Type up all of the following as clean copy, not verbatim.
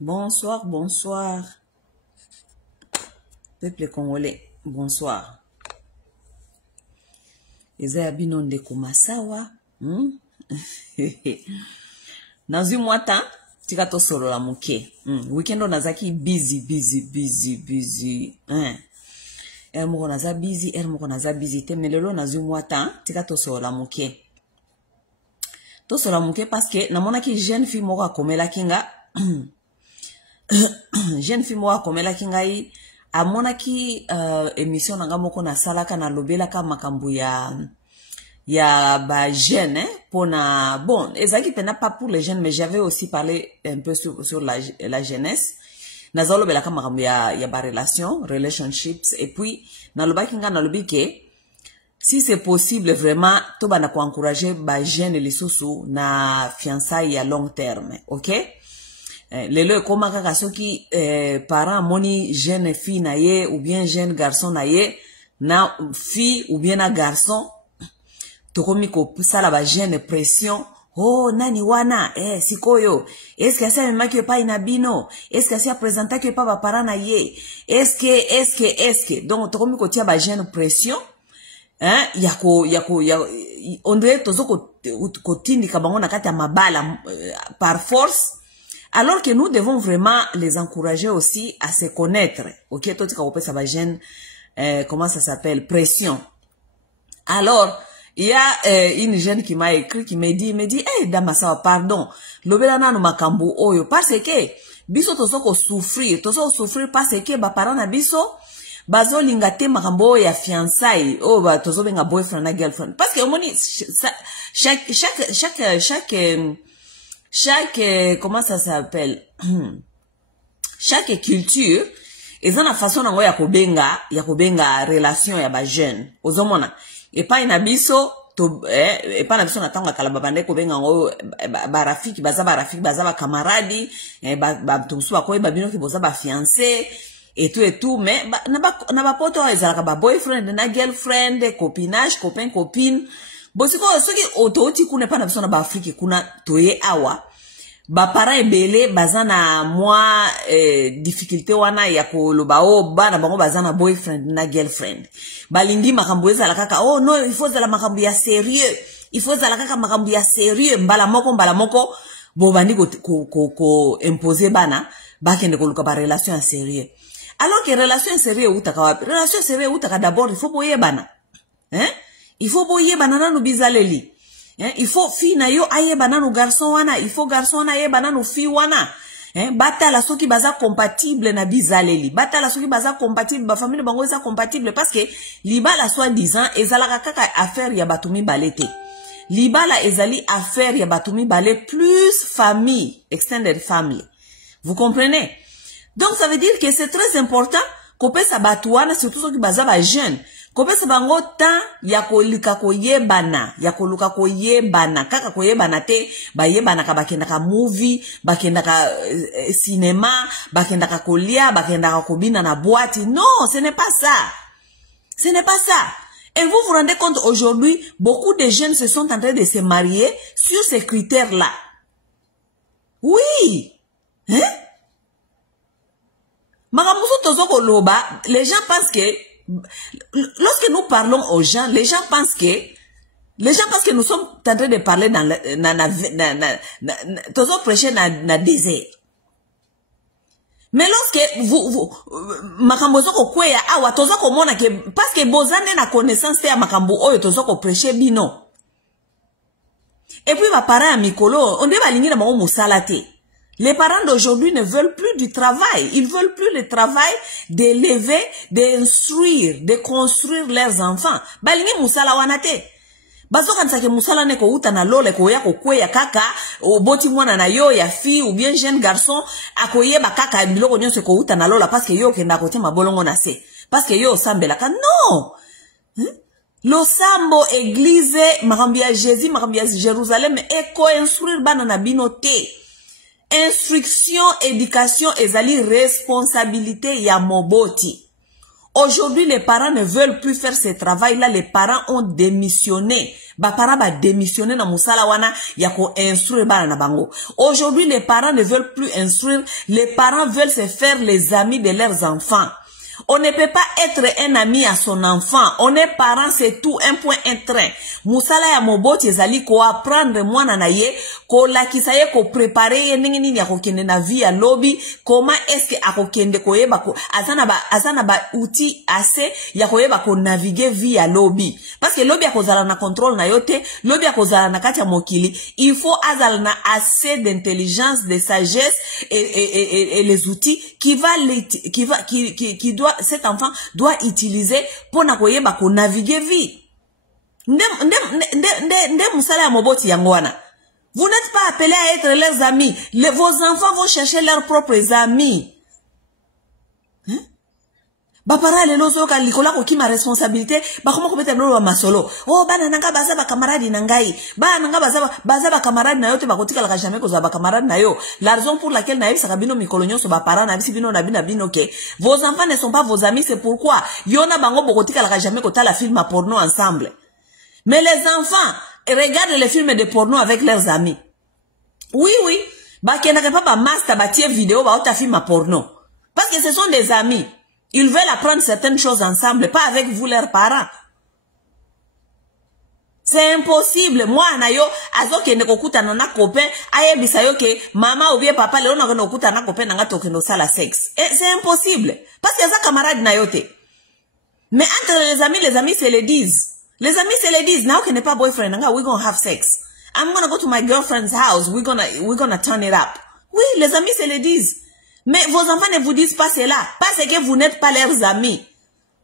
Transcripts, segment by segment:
Bonsoir, bonsoir. Peuple congolais, bonsoir. Eza bino ndeko masawa. Dans un mois temps, tika to solo la muke. Weekend on nazaki busy. El moko naza busy, te melelo dans un mois temps, tika to solo la muke. To solo la muke parce que namona ki jeune fille moko akomela kinga. Jeune fille moko akomela kinga yi amona ki émission nanga moko na salaka na lobelaka makambu ya ba jeune pona bon ezaki pena pas pour les jeunes mais j'avais aussi parlé un peu sur la jeunesse nazalo belaka makambu ya ba relationships et puis na lobaki nga na lobike si c'est possible vraiment to bana ko encourager ba jeune lisusu na fiançailles à long terme, OK? Lelo koma kaka soki parents moni jeune fille na ye ou bien jeune garçon na ye na fille ou bien na garçon tokomi ko sala ba jeune pression oh nani wana sikoyo est-ce que ça maki pa inabino est-ce que ça présenta que pa ba parents na ye est-ce que donc tokomi ko tia ba jeune pression yako on dirait tozo ko tindika bango na kati ya mabala par force. Alors que nous devons vraiment les encourager aussi à se connaître. OK, toi tu comprends ça va gêne comment ça s'appelle pression. Alors, il y a une jeune qui m'a écrit qui me dit hey Damasawa pardon, lobela na no makambu oyo parce que biso tozoko souffrir parce que ba parents na biso bazo lingate makambo ya fiançailles oh ba tozo benga boyfriend na girlfriend parce que omoni chaque comment ça s'appelle chaque culture eza na façon nango ya kobenga relation ya ba jeune ozomona epai na biso to epai na biso na tanga kala babande kobenga ngo barafiki baza ba camarade ba tumsu ba koyeba bino ki boza ba fiancé et tout mais na ba poto ezalaka ba boyfriend na girlfriend copinage copain copine bosiko soki ototi kuna pa na biso na ba Afrique kuna toye awa ba para ebele bazana moi difficulté wana ya koloba o bana bango bazana boyfriend na girlfriend balingi makambo ezala kaka oh non il faut zala makambo ya sérieux mbala moko bo bandi ko imposer bana bakende koluka ba relation ya sérieux alors que relation sérieux utaka wapi relation sérieux utaka d'abord il faut boye bana il faut boye banana no bizaleli il faut fille na yo aye banana garçon wana il faut garçon na aye banana fille wana batala soki baza compatible na bizaleli batala soki baza compatible ba famille bango eza compatible parce que libala soi-disant ezalaka kaka affaire ya batumi balete libala ezali affaire ya batumi balé plus famille extended family, vous comprenez? Donc ça veut dire que c'est très important qu'on peut s'abatouana surtout ceux qui baza ba jeune kopesa bango temps ya kolika koyebana ya koluka koyebana kaka koyebana te bayebana ka bakenda ka movie bakenda ka cinéma bakenda ka kolia bakenda ka kobina na boîte non ce n'est pas ça et vous vous rendez compte aujourd'hui beaucoup de jeunes se sont en train de se marier sur ces critères là oui makamuso tozoko loba les gens pensent que lorsque nous parlons aux gens, les gens pensent que nous sommes en train de parler dans toujours prêcher dans désert. Mais lorsque vous makambo zoko kweya awa tozoko mona ke parce que bozane na connaissance ya makambo oyo tozoko prêcher bino. Et puis va parler à mikolo, on dit balingi na bango musala te. Les parents d'aujourd'hui ne veulent plus du travail. Ils veulent plus le travail d'élever, d'instruire, de construire leurs enfants. Balingi musala wanate. Bazo kansake musala ne ko uta na lole ko ya ko kweya kaka oboti mwana na yo ya fille ou bien jeune garçon akoyeba kaka biloko nyonso ko uta na lola parce que yo kenda ko tia mabolongo na se. Parce que yo sambela ka non. Lo sambo église makambi ya Jésus makambi ya Jérusalem e ko instruire bana na binote. Instruction, éducation, ezali responsabilité ya moboti. Aujourd'hui, les parents ne veulent plus faire ce travail-là. Les parents ont démissionné. Ba parents ba démissionner na musala wana ya ko instruire bana na bango. Aujourd'hui, les parents ne veulent plus instruire, les parents veulent se faire les amis de leurs enfants. On ne peut pas être un ami à son enfant. On est parent, c'est tout, un point, un train. Musala ya moboti ezali ko apprendre mwana na ye, ko lakisa ye ko préparer ye ndenge nini ya kokende na vie ya lobby, comment est-ce que akokende ko yeba ko azana ba outil assez ya ko yeba ko naviguer vie ya lobby. Parce que lobby akozala na contrôle na yote, lobby akozala na kati ya mokili, il faut azala na assez d'intelligence, de sagesse et les outils cet enfant doit utiliser pour nakoyeba ko naviguer vie. Nde musala ya moboti yango wana. Vous n'êtes pas appelés à être leurs amis. Vos enfants vont chercher leurs propres amis. Hein? Bapara lelo soka likola ko kima responsabilité ba koma ko beta lolo wa masolo. Oh bana nanga baza ba camarade na ngai. Bana nanga baza ba camarade na yo te ba kotika la jamais ko za ba camarade na yo. La raison pour laquelle na yebisa kabino mikolonyo so ba parents na bisi bino na bino ke. Vos enfants ne sont pas vos amis, c'est pourquoi yona bango bokotika la jamais ko ta la film porno ensemble. Mais les enfants regardent les films de porno avec leurs amis. Oui. Bah qui n'a pas master bâtir vidéo bah ta film porno. Parce que ce sont des amis. Ils veulent apprendre certaines choses ensemble, pas avec vous leurs parents. C'est impossible. Moi anayo azo kende kokuta na copain ayebisa yo ke mama ou bien papa le ona kokuta na copain nga tokendo sala sexe. C'est impossible parce que ça camarade na yote. Mais entre les amis se le disent. Les amis se le disent. Now can pas boyfriend nga we gonna have sex. I'm gonna go to my girlfriend's house. We're gonna turn it up. Oui, les amis se le disent. Mais vos enfants ne vous disent pas cela parce que vous n'êtes pas leurs amis.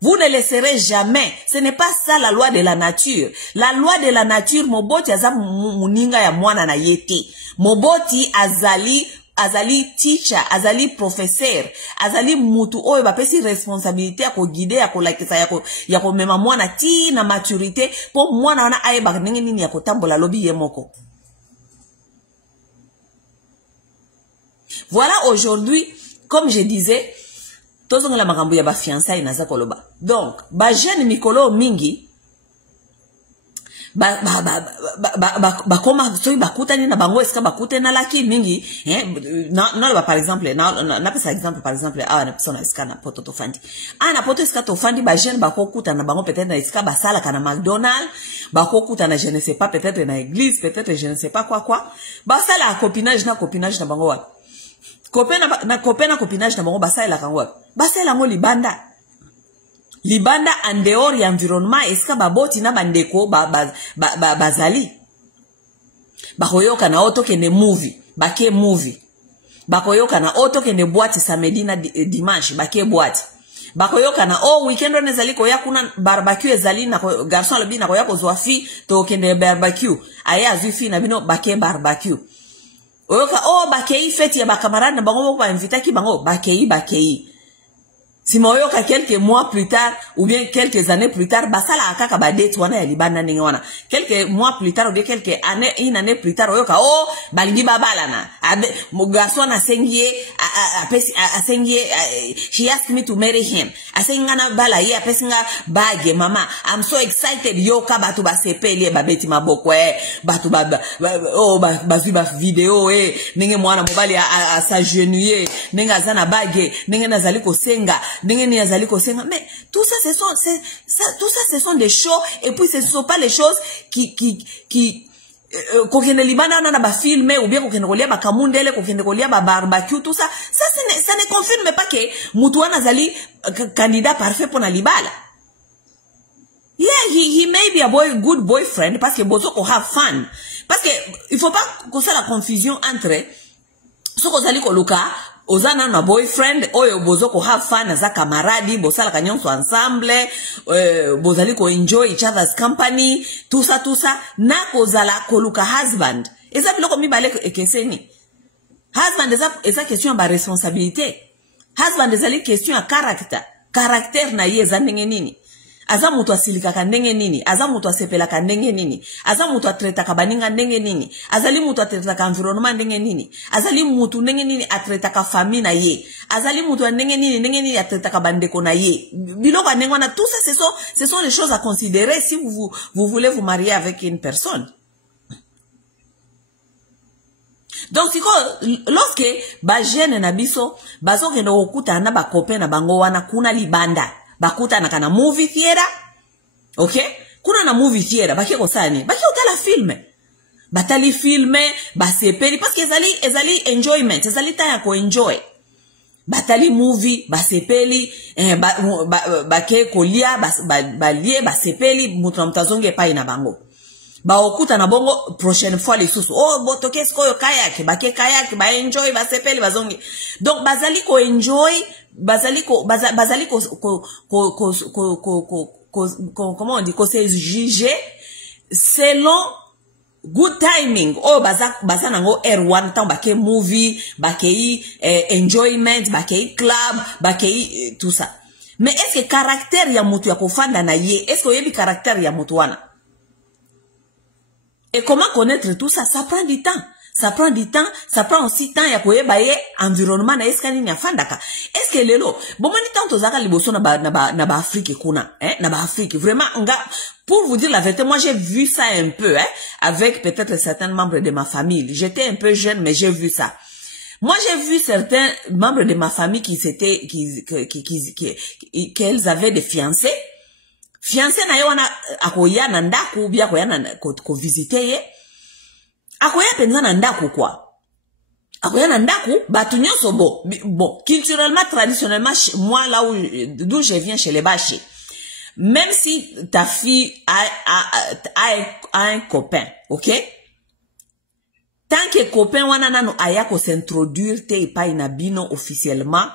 Vous ne le serez jamais. Ce n'est pas ça la loi de la nature. La loi de la nature, moboti azali muninga ya mwana na yete. Moboti azali teacher, azali professeur, azali mutu oyo bapesi responsabilité ya ko guider ya ko lakisa ya ko mema mwana ti na maturité po mwana wana ayeba ndenge nini ya kotambola lobi ye moko. Voilà aujourd'hui, comme je disais, tozonga la makambo ya ba fiançailles na za koloba. Donc, ba jeune mikolo mingi koma soyi bakutani na bango eska bakute na laki mingi na par exemple na pesa exemple par exemple na persona eska na poto tofandi na poto eska tofandi ba jeune bakokuta na bango peut-être na eska basala kana McDonald's bakokuta na je ne sais pas peut-être na église peut-être je ne sais pas quoi basala copinage na bango wa copinage na bango basala kango basala ngo libanda en dehors ya environnement eska baboti na bandeko bazali bakoyoka na auto kende movie bake movie bakoyoka na auto kende boîte samedi na dimanche bake boîte bakoyoka na weekend on ezali ko yakuna barbecue ezali na garçon lobi na ko yakozwa fi to kende barbecue aya azu fi na bino bake barbecue oyoka bake fete ya bakamarade na bango ba inviter ki bango bake si moyoka quelques mois plus tard ou bien quelques années plus tard basala akaka ba date wana ya libanda ndenge wana quelques mois plus tard ou bien quelques années une année plus tard oyoka balingi babala na mo garçon na sengie she asked me to marry him asenga na bala ye apesinga bage mama I'm so excited yoka batu ba sepeli ba beti maboko batu bazu ba video ndenge mwana mobali a s'agenouiller ndenge azana bage ndenge nazali ko senga mais tout ça ce sont des choses et puis ce ne sont pas les choses qui kokende libana na ba filmer ou bien kokende kolia ba kamundele kokende kolia ba barbecue tout ça ça ne confirme pas que mutu wana zali candidat parfait pour na libala. Yeah, he may be a good boyfriend parce que bozo ko have fun parce que il faut pas que ça la confusion entre ce ko zali ko luka ozana na boyfriend oyo bozo ko have fun za camarade bosala kanyonso ensemble bozali ko enjoy each other's company tout ça na kozala koluka husband eza biloko mibale ekeseni husband eza question ba responsabilité husband ezali question ya caractère na ye za ndenge nini aza mutu asilikaka ndenge nini, aza mutu asepelaka ndenge nini, aza mutu atretaka baninga ndenge nini, azali mutu atretaka environnement ndenge nini, azali mutu ndenge nini atretaka famille na ye, azali mutu ndenge nini atretaka bandeko na ye. Biloko ndenge wana, tout ça ce sont les choses à considérer si vous voulez vous marier avec une personne. Donc lorsque ba jeune na biso bazo kende okuta na ba copain na bango wana kuna libanda bakuta na kana movie theater, okay, kuna na movie theater baki kosani baki utala filme batali filme basepeli parce que ezali enjoyment, ezali ta ya ko enjoy batali movie basepeli bake kolia balie basepeli mutu na mutazonge pai na bango ba okuta na bongo prochaine fois les sous oh botoke skoyo kayak bake kayak ba enjoy basepeli bazongi. Donc bazali ko enjoy comment on dit, ko se juger selon good timing. Oh baza nango R1 tant bake movie bake enjoyment bake club bake tout ça. Mais est-ce que caractère ya mutu ya kofanda na ye, est-ce que yebi caractère ya mutu wana? Et comment connaître tout ça? Ça prend du temps. Ça prend du temps, ça prend aussi temps ya koyeba ye environnement na eskani nya fandaka. Est-ce que lelo bomani tanto zaka liboso na ba Afrique kuna, na ba Afrique vraiment nga pour vous dire la vérité, moi j'ai vu ça un peu avec peut-être certains membres de ma famille. J'étais un peu jeune mais j'ai vu ça. Moi j'ai vu certains membres de ma famille qu'elles avaient des fiancés. Fiancé na yo wana akoya na ndaku bia koya na ko visiter ye. Akoya penza na ndaku kwa. Akoya na ndaku batu nyonso bon, culturellement, traditionnellement, moi là d'où je viens chez les Bachis. Même si ta fille a un copain, OK? Tant que copain wana nano aya ko s'introduire te ipai na bino officiellement,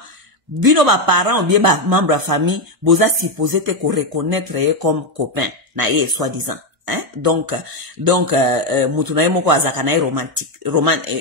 bino ba parents ou bien ba membre de famille boza supposé te ko reconnaître comme copain na ye soi-disant, hein. Donc mutu na ye moko azaka na ye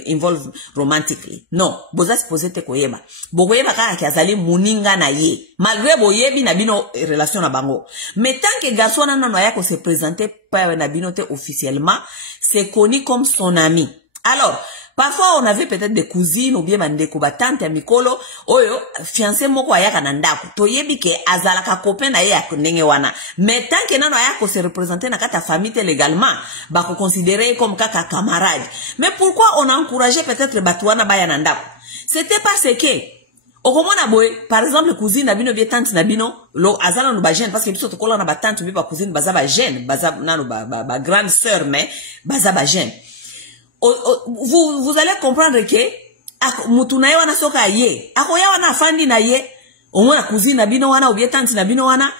involve romantically, non boza supposé te ko yeba boko yeba kaka azali muninga na ye malgré boyebi na bino relation na bango. Mais tant que garçon na no ya ko se présenter pa na bino te officiellement, c'est connu comme son ami. Alors parfois, on avait peut-être des cousines ou bien mandeko batante ya mikolo, oyo, fiancé moko ayaka na ndaku. Toyebi ke azalaka copain na ye ya ndenge wana. Mais tant que nano ayako se représenter na kata famille légalement, bako considérer comme kaka camarade. Mais pourquoi on a encouragé peut-être batuana baya na ndaku? C'était parce que, okomona boy, par exemple, cousine na bino, bien tante na bino, lo azala no ba jeune, parce que biso tokola na ba tante, bi ba cousine, baza ba jeune, baza nano ba grande sœur, mais baza ba jeune. Vous allez comprendre que mutu na ye wana soka ye akoya wana afandi na ye omona cousine na bino wana ou bien tante na bino wana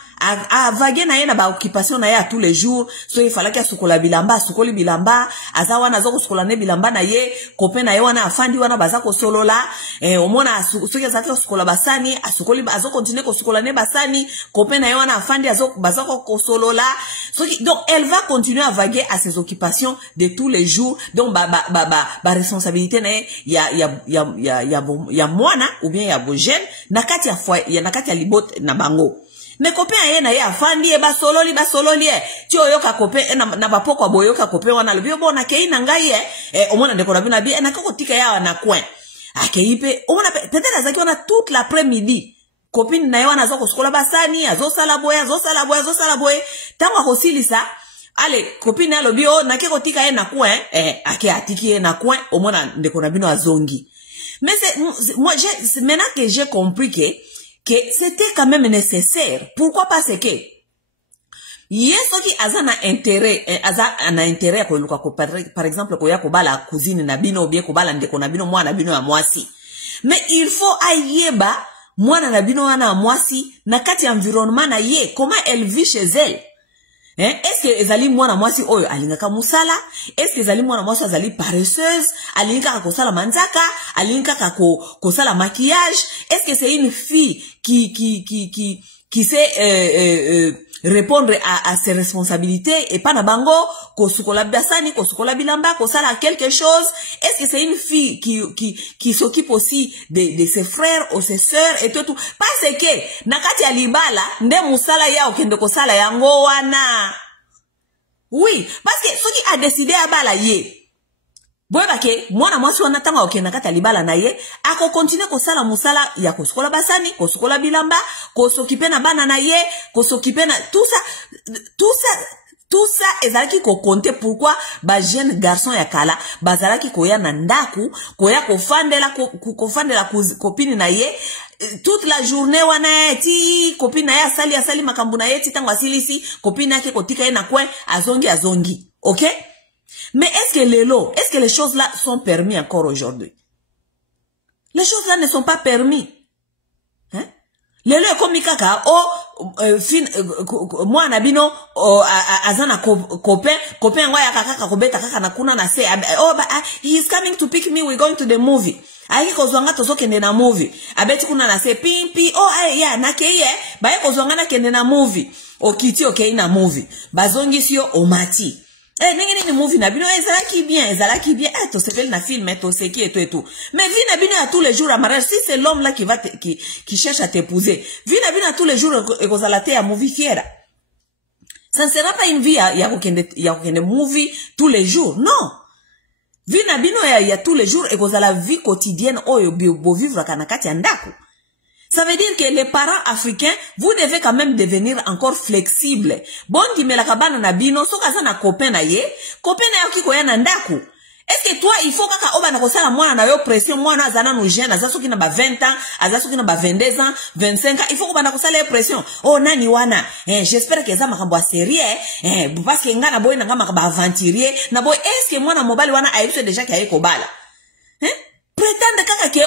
avage na ye na ba occupation na ye à tous les jours. So il fallait que sukola bilamba sukoli bilamba aza wana zoko sukola ne bilamba na ye copain na ye wana afandi wana baza ko solola omona soki azaka sukola basani asukoli azo continuer ko sukola ne basani copain na ye wana afandi baza ko solola. Donc elle va continuer à vaguer à ses occupations de tous les jours. Donc ba responsabilité na ya mwana ou bien ya bojene nakati ya foi ya nakati ya libot na bango. Mais copain aye na ye afandi ba sololi ti oyoka copain na bapoko boyoka copain wana lobi bona kei na ngai omona ndeko na bina bi na kotika ya na coin akeipe omona peut-être azaki wana toute l'après-midi copine na ye wana azoko skola basani azosala boya tango akosilisa ale copine ya lobi o na ke kotika ye na coin ake atiki ye na coin omona ndeko na bino azongi. Mais moi maintenant que j'ai compris que c'était quand même nécessaire. Pourquoi? Parce que yeso ki aza na intérêt par exemple ko ya ko bala cousine na bino ou bien ko bala ndeko na bino mwana bino ya mwasi. Mais il faut ayeba mwana na bino wana mwasi na kati environnement na ye comment elle vit chez elle. Est-ce que ezali mwana mwasi oyo alingaka musala? Est-ce que ezali mwana mwasi azali paresseuse? Alingaka kosala manzaka? Alingaka kosala maquillage? Est-ce que c'est une fille qui sait répondre à ses responsabilités et pas na bango kosukola basani kosukola bilamba kosala quelque chose. Est-ce que c'est une fille qui s'occupe aussi de ses frères ou ses sœurs et tout parce que nakati ya libala nde musala ya okende kosala yango wana. Oui, parce que ce qui a décidé à bala ye boye bake mwana mwasi wana tanga okenda kata libala na ye ako continue kosala musala ya kosukola basani kosukola bilamba kosokipe na bana na ye kosokipe na tout ça ezalaki ko compter pourquoi ba jeune garçon ya kala bazalaki koya na ndaku koya kofandela copine na ye toute la journée wana ti copine na ye asali makambu na ye ti tango asilisi copine yake kotika ye na kwen azongi OK. Mais est-ce que les choses là sont permis encore aujourd'hui? Les choses là ne sont pas permis. Hein? Lelo comme kaka moi nabino azana copain ngwa ya kaka kobeta kaka na kuna na say he is coming to pick me, we going to the movie. Ayi kozwanga tozo kende na movie. Abeti kuna na say pimpi yeah na keye ba ye kozwanga na kende na movie. Okiti okay na movie. Bazongi sio omati. Nini movie na bino ezalaki bien to s'appelle na film to ce qui et tout mais vie na bino à tous les jours à mariage si c'est l'homme là qui cherche à t'épouser vie na bino à tous les jours et kozalate à movie fiera ça ne sera pas une vie ya kokende movie tous les jours non vie na bino ya tous les jours et kozala vie quotidienne oyo bo vivre kana kati ya ndako. Ça veut dire que les parents africains, vous devez quand même devenir encore flexibles. Bon, qui me la kabana na bino, so kaza na copain na ye ki koya na ndaku. Est-ce que toi, il faut kaka oba na kosala mwana na yo pression, mwana azana no jeune, azaso ki na ba 20 ans, azaso ki na ba 22 ans, 25 ans, il faut koba na kosala pression. Oh, nani wana, j'espère que ça makambo a sérieux, parce que nga na boy na nga makaba aventurier, na boy, est-ce que mwana mobali wana aibise déjà ki aye kobala? Prétendre kaka ke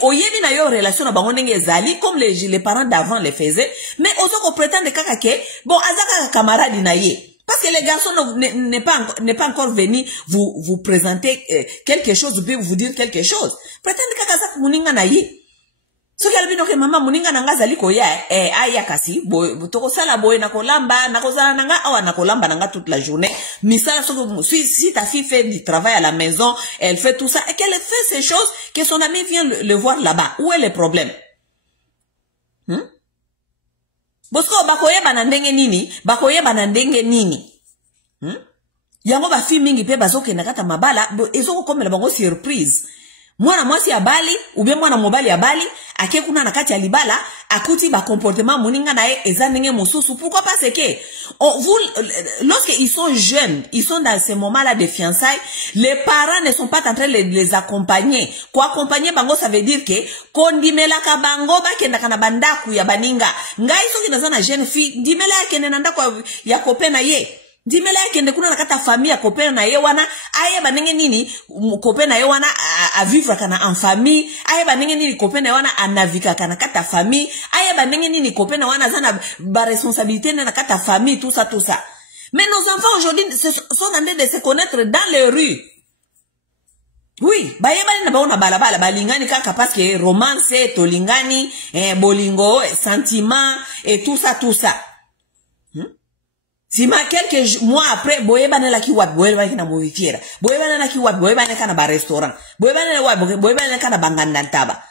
oyebi na yo relation na bango ndenge ezali comme les parents d'avant les faisaient mais osoko prétendre kaka ke bon azaka camarade na ye parce que les garçons n'est pas encore venu vous présenter quelque chose ou bien vous dire quelque chose prétendre kaka za muninga na ye so kala bino ke mama muninga na nga zali ko ya aya kasi toko sala boy na kolamba na kozala nanga awa na kolamba nanga toute la journée misala si ta fille fait du travail à la maison elle fait tout ça et qu'elle fait ces choses que son ami vient le voir là-bas où est le problème bosko bakoyeba na ndenge nini yango ba fille mingi pe bazoke na kata mabala ezoko komela bango surprise. Mwana mwasi ya bali ou bien mwana mobali ya bali ake kuna na kati ya libala akuti ba comportement muninga na ye ezanenge mosusu. Pourquoi parce que lorsque ils sont jeunes, ils sont dans ces moments-là de fiançailles, les parents ne sont pas en train de les accompagner. Quoi accompagner bango ça veut dire que kondimela ka bango ba kenda kana bandaku ya baninga. Ngai soki nazana jeune fille dimela ya kenda ndako ya copain na ye. Dimela yake nde kuna nakata famille ya copain na ye wana aye banenge nini copain na ye wana a vivre kana en famille aye banenge nini copain na ye wana anavika kana kata famille aye banenge nini copain na wana zana ba responsabilité na kata famille tout ça mais nos enfants aujourd'hui sont en train de se connaître dans les rues. Oui, ba yeba na baona balabala balingani kaka parce que romance tolingani bolingo sentiment et tout ça Si ma quelques mois après, boyeba na laki wapi, boyeba na movifiera, boyeba na laki wapi, boyeba na kana ba restaurant, boyeba na wapi, boyeba na kana banganda taba.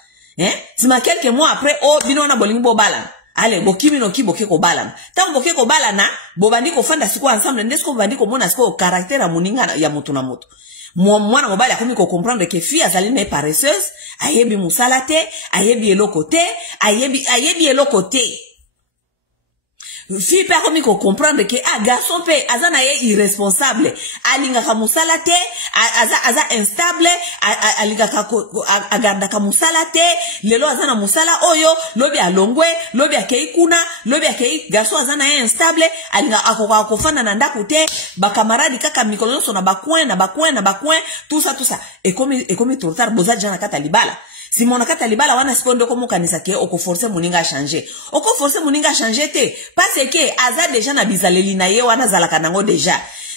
Si ma quelques mois après, bino na bolingo balan. Allez, bokimi no ki boke ko balan. Tant boke ko balana, bobandi ko fanda siko ensemble, ndesko bandi ko mona siko caractère muninga ya mutu na mutu. Mwana mobali akomi ko comprendre que fille azali ne paresseuse, ayebi musala te, ayebi eloko te, ayebi eloko te. Fille pas comme qu'on comprendre que garçon pe azana ye irresponsable alinga ka musala te aza instable alinga ka agarda ka musala te lelo azana musala oyo lobi alongwe lobi akeikuna lobi akei garçon azana ye instable alinga akoka kofana na ndaku te ba camarade kaka mikolo so na bakwen tout ça et comme trop tard boza jana kata libala. Si mon akata libala wana sipondo komo kanisa ke oko forcer muninga a changer. Oko forcer muninga a changer te parce que aza déjà na bizaleli na ye wana zalaka nango déjà.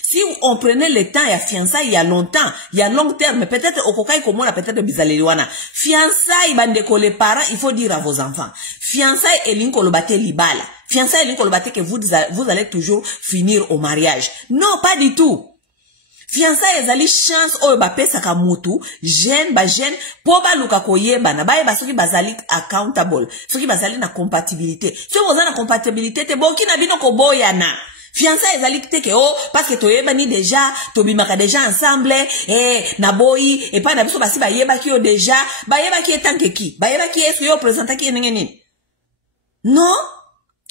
Si on prenait le temps, il y a fiançailles, il y a longtemps, il y a long terme, peut-être au cocaï comme on a peut-être bizaleliwana. Fiançailles, bandeko les parents, il faut dire à vos enfants. Fiançailles et l'inkolobate libala. Fiançailles et l'inkolobate que vous allez toujours finir au mariage. Non, pas du tout. Fiançailles ezali chance oyo bapesa ka mutu jeune ba jeune po baluka koyebana bayeba soki bazali accountable soki bazali na compatibilité soki boza na compatibilité te boki na bino koboyana. Fiançailles ezali te ke oh parce que toyebani déjà tobimaka déjà ensemble na boyi et pas na biso basi bayebaki yo déjà bayebaki etanke ki bayebaki est-ce que yo présentaki ndenge nini. Non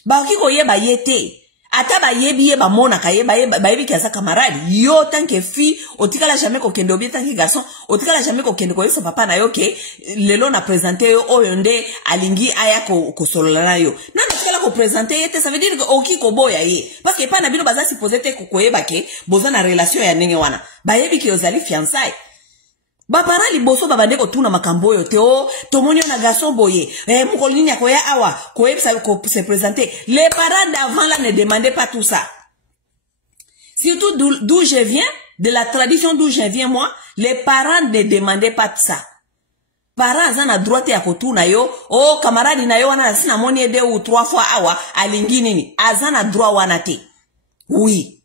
baoki koyeba yete ata bayebi ye bamona ka ye bayebi ki asa camarade yo tant que fille otikala jamais ko kende obi tant que garçon otikala jamais ko kende ko yesa papa na yo ke lelo na présenter yo oyo nde alingi aya ko solola na yo na otikala ko présenter yete ça veut dire que oki ko boya ye parce que pas na bino baza supposé te ko yeba ke boza na relation ya ndenge wana bayebi ki ozali fiançailles. Bapara liboso babande ko tuna makambo yo te o tomoni na garçon boye mukolo nini akoya awa ko se présenter. Les parents d'avant là ne demandaient pas tout ça. Surtout d'où je viens, de la tradition d'où je viens moi, les parents ne demandaient pas tout ça. Parents zana droite ya kotuna yo o camarade na yo wana sina moni 2 ou 3 fois awa alingi nini azana droit wana te. Oui.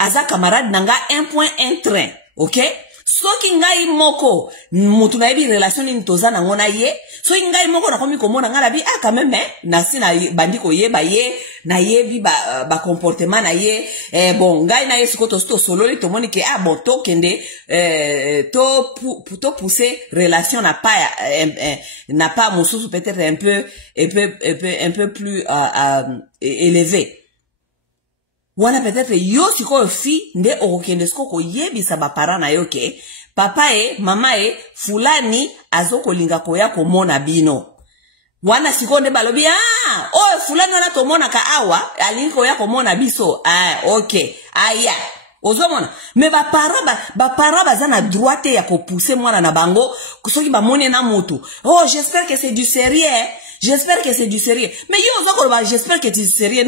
Aza camarade nanga 1.1 train, OK? Soki ngai moko mutu na yebi relation ni toza na ngona ye soki ngai moko na komi komona ngala bi quand même na sina bandiko yeba ye na yebi ba comportement na ye bon ngai na ye sikoto solo li to moni ke bon to kende to pousser relation na pas mususu peut-être un peu plus élevé. Wana peut-être yo siko fi nde okokende siko ko yebisa ba parents na yo ke papa mama fulani azoko linga koya komona bino. Wana siko nde balobi fulani wana tomona ka awa alinga koya komona biso OK aya ozomona mais ba parents baza na droite ya ko pousser mwana na bango soki ba mone na mutu j'espère que c'est du sérieux. J'espère que c'est du sérieux. Mais j'espère que c'est du sérieux.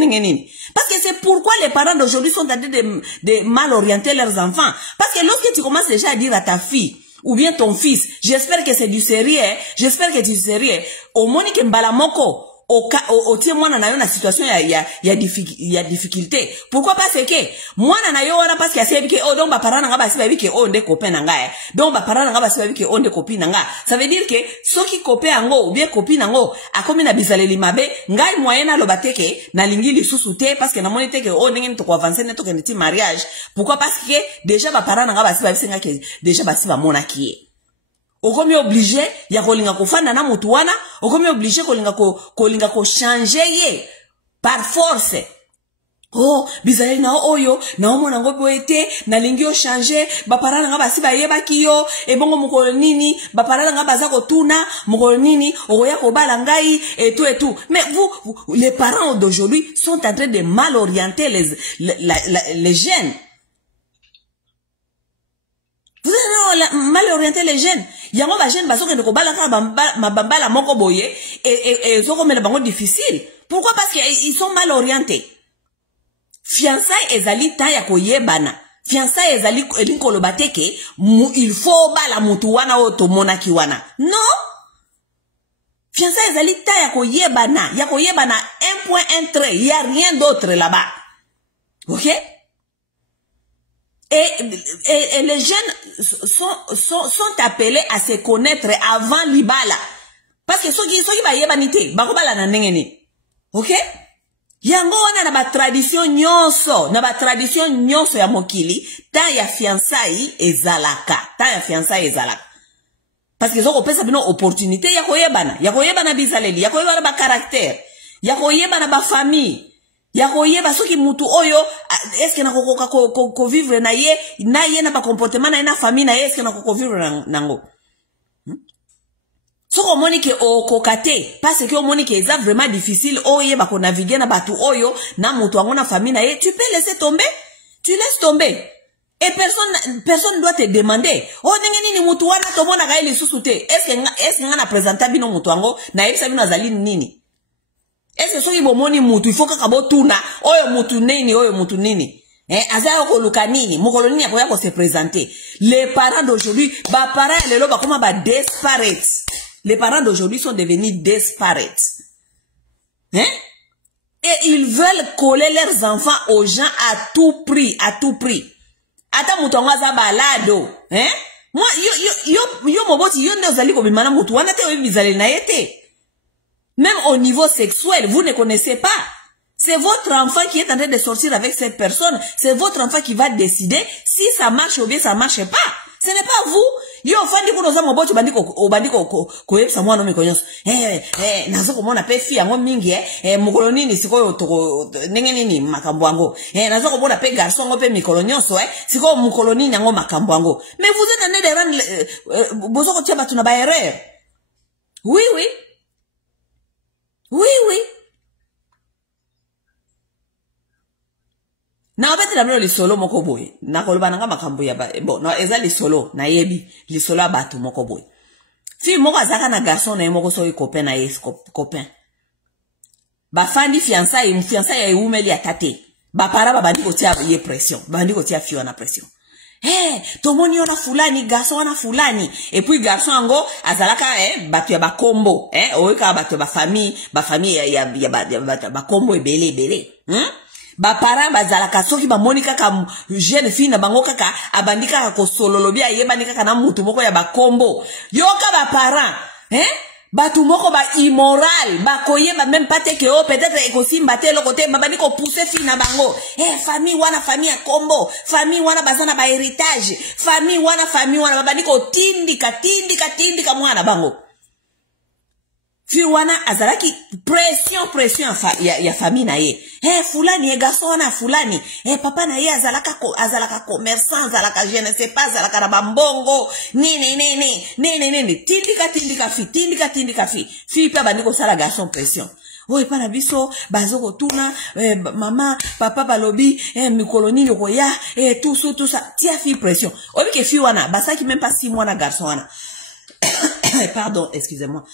Parce que c'est pourquoi les parents d'aujourd'hui sont en train de mal orienter leurs enfants. Parce que lorsque tu commences déjà à dire à ta fille ou bien ton fils, j'espère que c'est du sérieux, j'espère que c'est du sérieux, au moins que mbalamoko au tie mwana na yo na situation ya difficulté. Pourquoi parce que mwana na yo wana parce que asebi ke donc ba parents nga basi ba bi ke nde copain na nga donc ba parents nga basi ba bi ke nde copine na nga. Ça veut dire que soki copain ngo ou bien copine ngo akomi na bizaleli mabe ngai moyena lo bateke na lingi lisusu te parce que na moni te ke ndenge to ko avancer ne to ke petit mariage. Pourquoi parce que déjà ba parents nga basi ba bi senga ke déjà basi ba mona ki okomi obligé ya kolinga kofanda na mutu wana okomi obligé kolinga ko changer ye par force. Bizali na oyo na omona ngo boete na lingi yo changer ba parana nga basi ba yeba kiyo ebongo mukolo nini ba parana nga baza ko tuna mukolo nini oya ko bala ngai et tout. Mais vous les parents d'aujourd'hui sont en train de mal orienter les jeunes. Vous avez mal orienté les jeunes. Yango ba jeunes baso ke ko bala ka mabambala moko boye et zoko mela bango difficile. Pourquoi? Parce qu'ils sont mal orientés. Fiançailles ezali ta ya koyebana. Fiançailles ezali elinkolo bateke il faut bala mutu wana o to monaki wana. Non. Fiançailles ezali ta ya koyebana 1.1 trait, il y a rien d'autre là-bas. OK? Et les jeunes sont appelés à se connaître avant l'ibala. Parce que ceux qui ba yebanite, ba ko bala na ndenge ni. OK? Yango wana na ba tradition nyonso ya mokili, ta ya fiançailles ezalaka. Parce que zoko pesa bino opportunité ya koyebana bizaleli, ya koyebana ba caractère, ya koyebana ba famille. Yakoyeba soki mutu oyo eske na ko vivre na ye na ba comportement na famille na ye eske na ko vivre nango. Soko monike o kokate parce que o monike eza vraiment difficile oye ba ko naviguer na batu oyo na mutu angona famille na ye, tu peux laisser tomber, tu laisses tomber. Et personne doit te demander ndenge nini mutu wana to mona ga ile susute eske nga na présenter bino mutu ango na yebisa bino azali nini. Est-ce que soki bomoni mutu il faut kaka botuna oyo mutu nini. Aza ko lukanini, mokolo nini akoya ko se présenter. Les parents d'aujourd'hui, ba parents lelo ba comment ba disparate. Les parents d'aujourd'hui sont devenus disparates. Et ils veulent coller leurs enfants aux gens à tout prix, à tout prix. Ata mutonga za balado, Moi yo moboti yo ndozali ko bimana mutu wana te bizale na yete. Même au niveau sexuel, vous ne connaissez pas. C'est votre enfant qui est en train de sortir avec cette personne. C'est votre enfant qui va décider si ça marche ou bien ça marche pas. Ce n'est pas vous. Yo fandi kuno za moboti bandiko ko yepsa mwana mikonyonso. Nazo ko mona pe fi yango mingi mukolo nini sikoyo toko ndenge nini makambo yango. Nazo ko mona pe garçon ngo pe mikolo nyonso sikoyo mukolo nini yango makambo yango. Mais vous êtes en train de rendre bozo ko tia batu na ba erreur. Oui. Na obeti la mlo li solo moko boy. Na koloba nanga makambo ya ba. Bon, no eza li solo na yebi li solo abatu moko boy. Fi moko azaka na garçon na moko so copain na yes copain. Ba fandi fiançailles ya umeli atate. Ba para ba bandi ko tia ye pression. Bandi ko tia fiwa na pression. Tomoni ona fulani garçon ona fulani et puis garçon ango azalaka batu ya ba combo oyeka batu ya ba famille ya ba combo ebele ba parents bazalaka soki ba monika ka jeune fille na bango kaka abandika ko sololo bia yebani kaka na mutu moko ya ba combo yoka ba parents batu moko ba immoral ba koyeba même pas te que peut-être ekosimba te lo côté babani ko pousser fille na bango famille wana famille ya combo famille wana bazana ba héritage famille wana babani ko tindika mwana bango fi wana azalaki pression ya famille na ye fulani garçon wana fulani papa na ye azalaka commerçant azalaka je ne sais pas azalaka na bambongo nini tindika fi pa bandi ko sala garçon pression pa na biso bazoko tuna mama papa balobi mikolo nini ko ya tout ça tia fi pression obi ke fi wana basaki même pas 6 mois na garçon wana pardon excusez-moi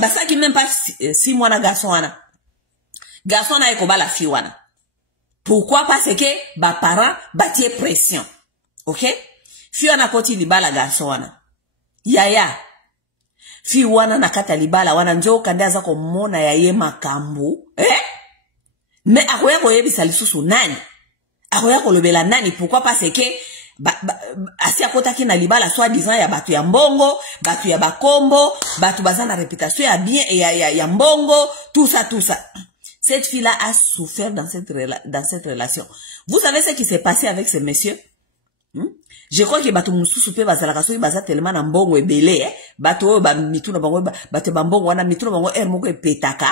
basaki même pas 6 mois na garçon wana eko bala fi wana. Pourquoi? Parce que ba parents batie pression. OK? Fi wana koti libala garçon wana. Yaya. Fi wana nakata libala wana njo kande aza ko mona yaye makambo. Mais akoya ko yebisa lisusu nani? Akoya ko lobela nani? Pourquoi? Parce que asi akotaki na libala soit disant ya batu ya mbongo, batu ya bakombo, batu bazana réputation ya bien ya mbongo, tout ça. Cette fille-là a souffert dans cette relation. Vous savez ce qui s'est passé avec ce monsieur? Je crois que batu mususu pe bazalaka so baza tellement na mbongo ebele batu ba mituna bango batu ba mbongo wana mituna bango moko epetaka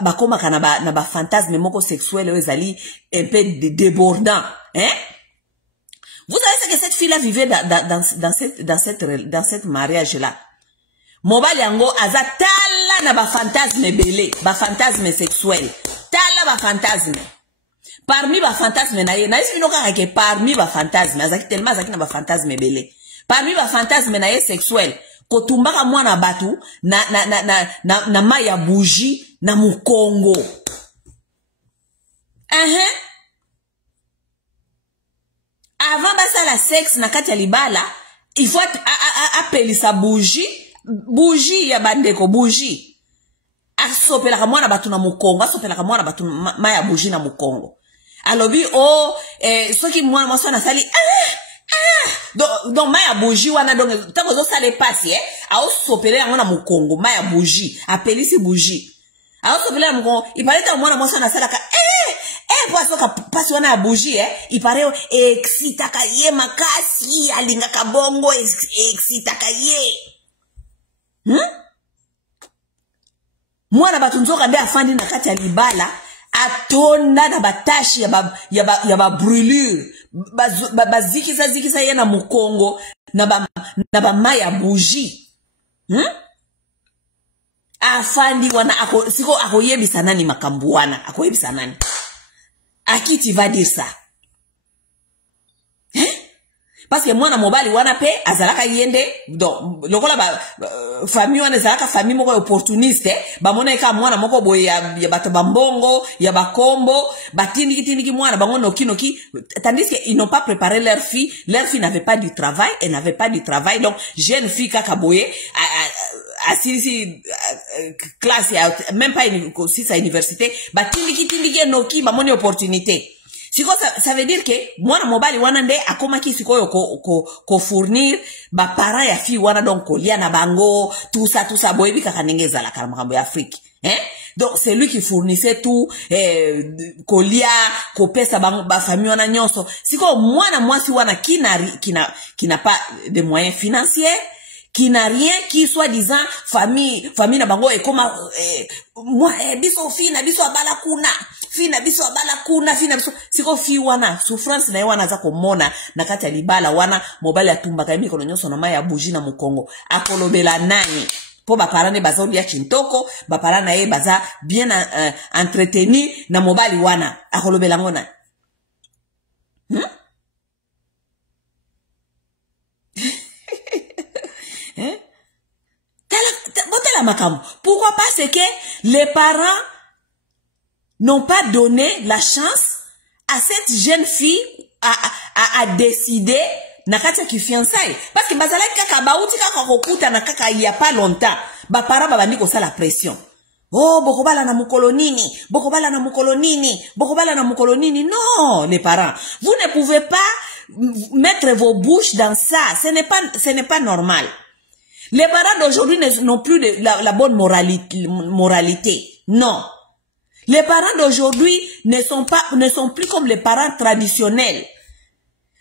bakoma kana na ba fantasme moko sexuel ezali un peu débordant Vous savez ce que cette fille-là vivait dans cette mariage-là. Mobali yango aza tala na ba fantasme belé, ba fantasme sexuel. Tala ba fantasme. Parmi ba fantasme na ye, na isi noka ke parmi ba fantasme, azaki tellement azaki na ba fantasme belé. Parmi ba fantasme na ye sexuel, kotumbaka mwana batu na maya bougie na mukongo. Avant basa la sexe na kati ya libala, il faut appeler sa bougie ya bandeko bougie. Asopelaka mwana batu na mukongo, asopelaka mwana batu maya bougie na mukongo. Alobi soki mwana mwaso na sali donc maya bougie wana donc tango zo sale pasi asopele yango na mukongo maya bougie, apelisi bougie. Asopele na mukongo, ipaleta mwana mwaso na salaka pasi wana ya bougie ipare excitaka ye makasi alingaka bongo excitaka ye mwana batu nzoka nde afandi na kati ya libala atonda na batashi ya ba brûlure bazikisa ye na mukongo na ba maya bougie afandi wana siko akoyebisa nani makambo wana akoyebisa nani? À qui tu vas dire ça? parce que mwana mobali wana pe azalaka yende donc lokola famille wana ezalaka famille moko opportuniste bamona eka mwana moko boye ya bato bambongo ya bakombo batindiki mwana bango noki tandis que ils n'ont pas préparé leur fille n'avait pas du travail, elle n'avait pas du travail, donc jeune fille kaka boye asisi classe même pas si sa université batindiki noki bamoni opportunité. Ça veut dire que mwana mobali wana nde akomaki sikoyo ko fournir ba parents ya fille wana donc kolia na bango tout ça boyebi kaka ndenge ezalaka na makambo ya Afrique, hein. Donc c'est lui qui fournissait tout kolia kopesa bango ba famille wana nyonso. Sikoyo mwana mwasi wana qui n'a pas de moyens financiers, qui n'a rien, qui soi-disant famille na bango et comme moi biso fille na biso abala kuna fina biso abala kuna fina biso siko fi wana souffrance na wana za komona na kati ya libala wana mobali atumba ka mikono nyonso na maya buji na mukongo akolobela nani po ba parane baza bia chintoko ba parana ye baza bien entretenu na mobali wana akolobela ngona hein botela makambo. Pourquoi? Parce que les parents n'ont pas donné la chance à cette jeune fille à décider na kati ki fiançailles. Parce que bazala kaka bauti kaka kokuta na kaka il y a pas longtemps. Ba para babandi ko sala pression. Oh, bokobala na mukolo nini? Bokobala na mukolo nini? Bokobala na mukolo nini? Non, les parents, vous ne pouvez pas mettre vos bouches dans ça. Ce n'est pas normal. Les parents d'aujourd'hui n'ont plus la bonne moralité. Non. Les parents d'aujourd'hui ne sont plus comme les parents traditionnels.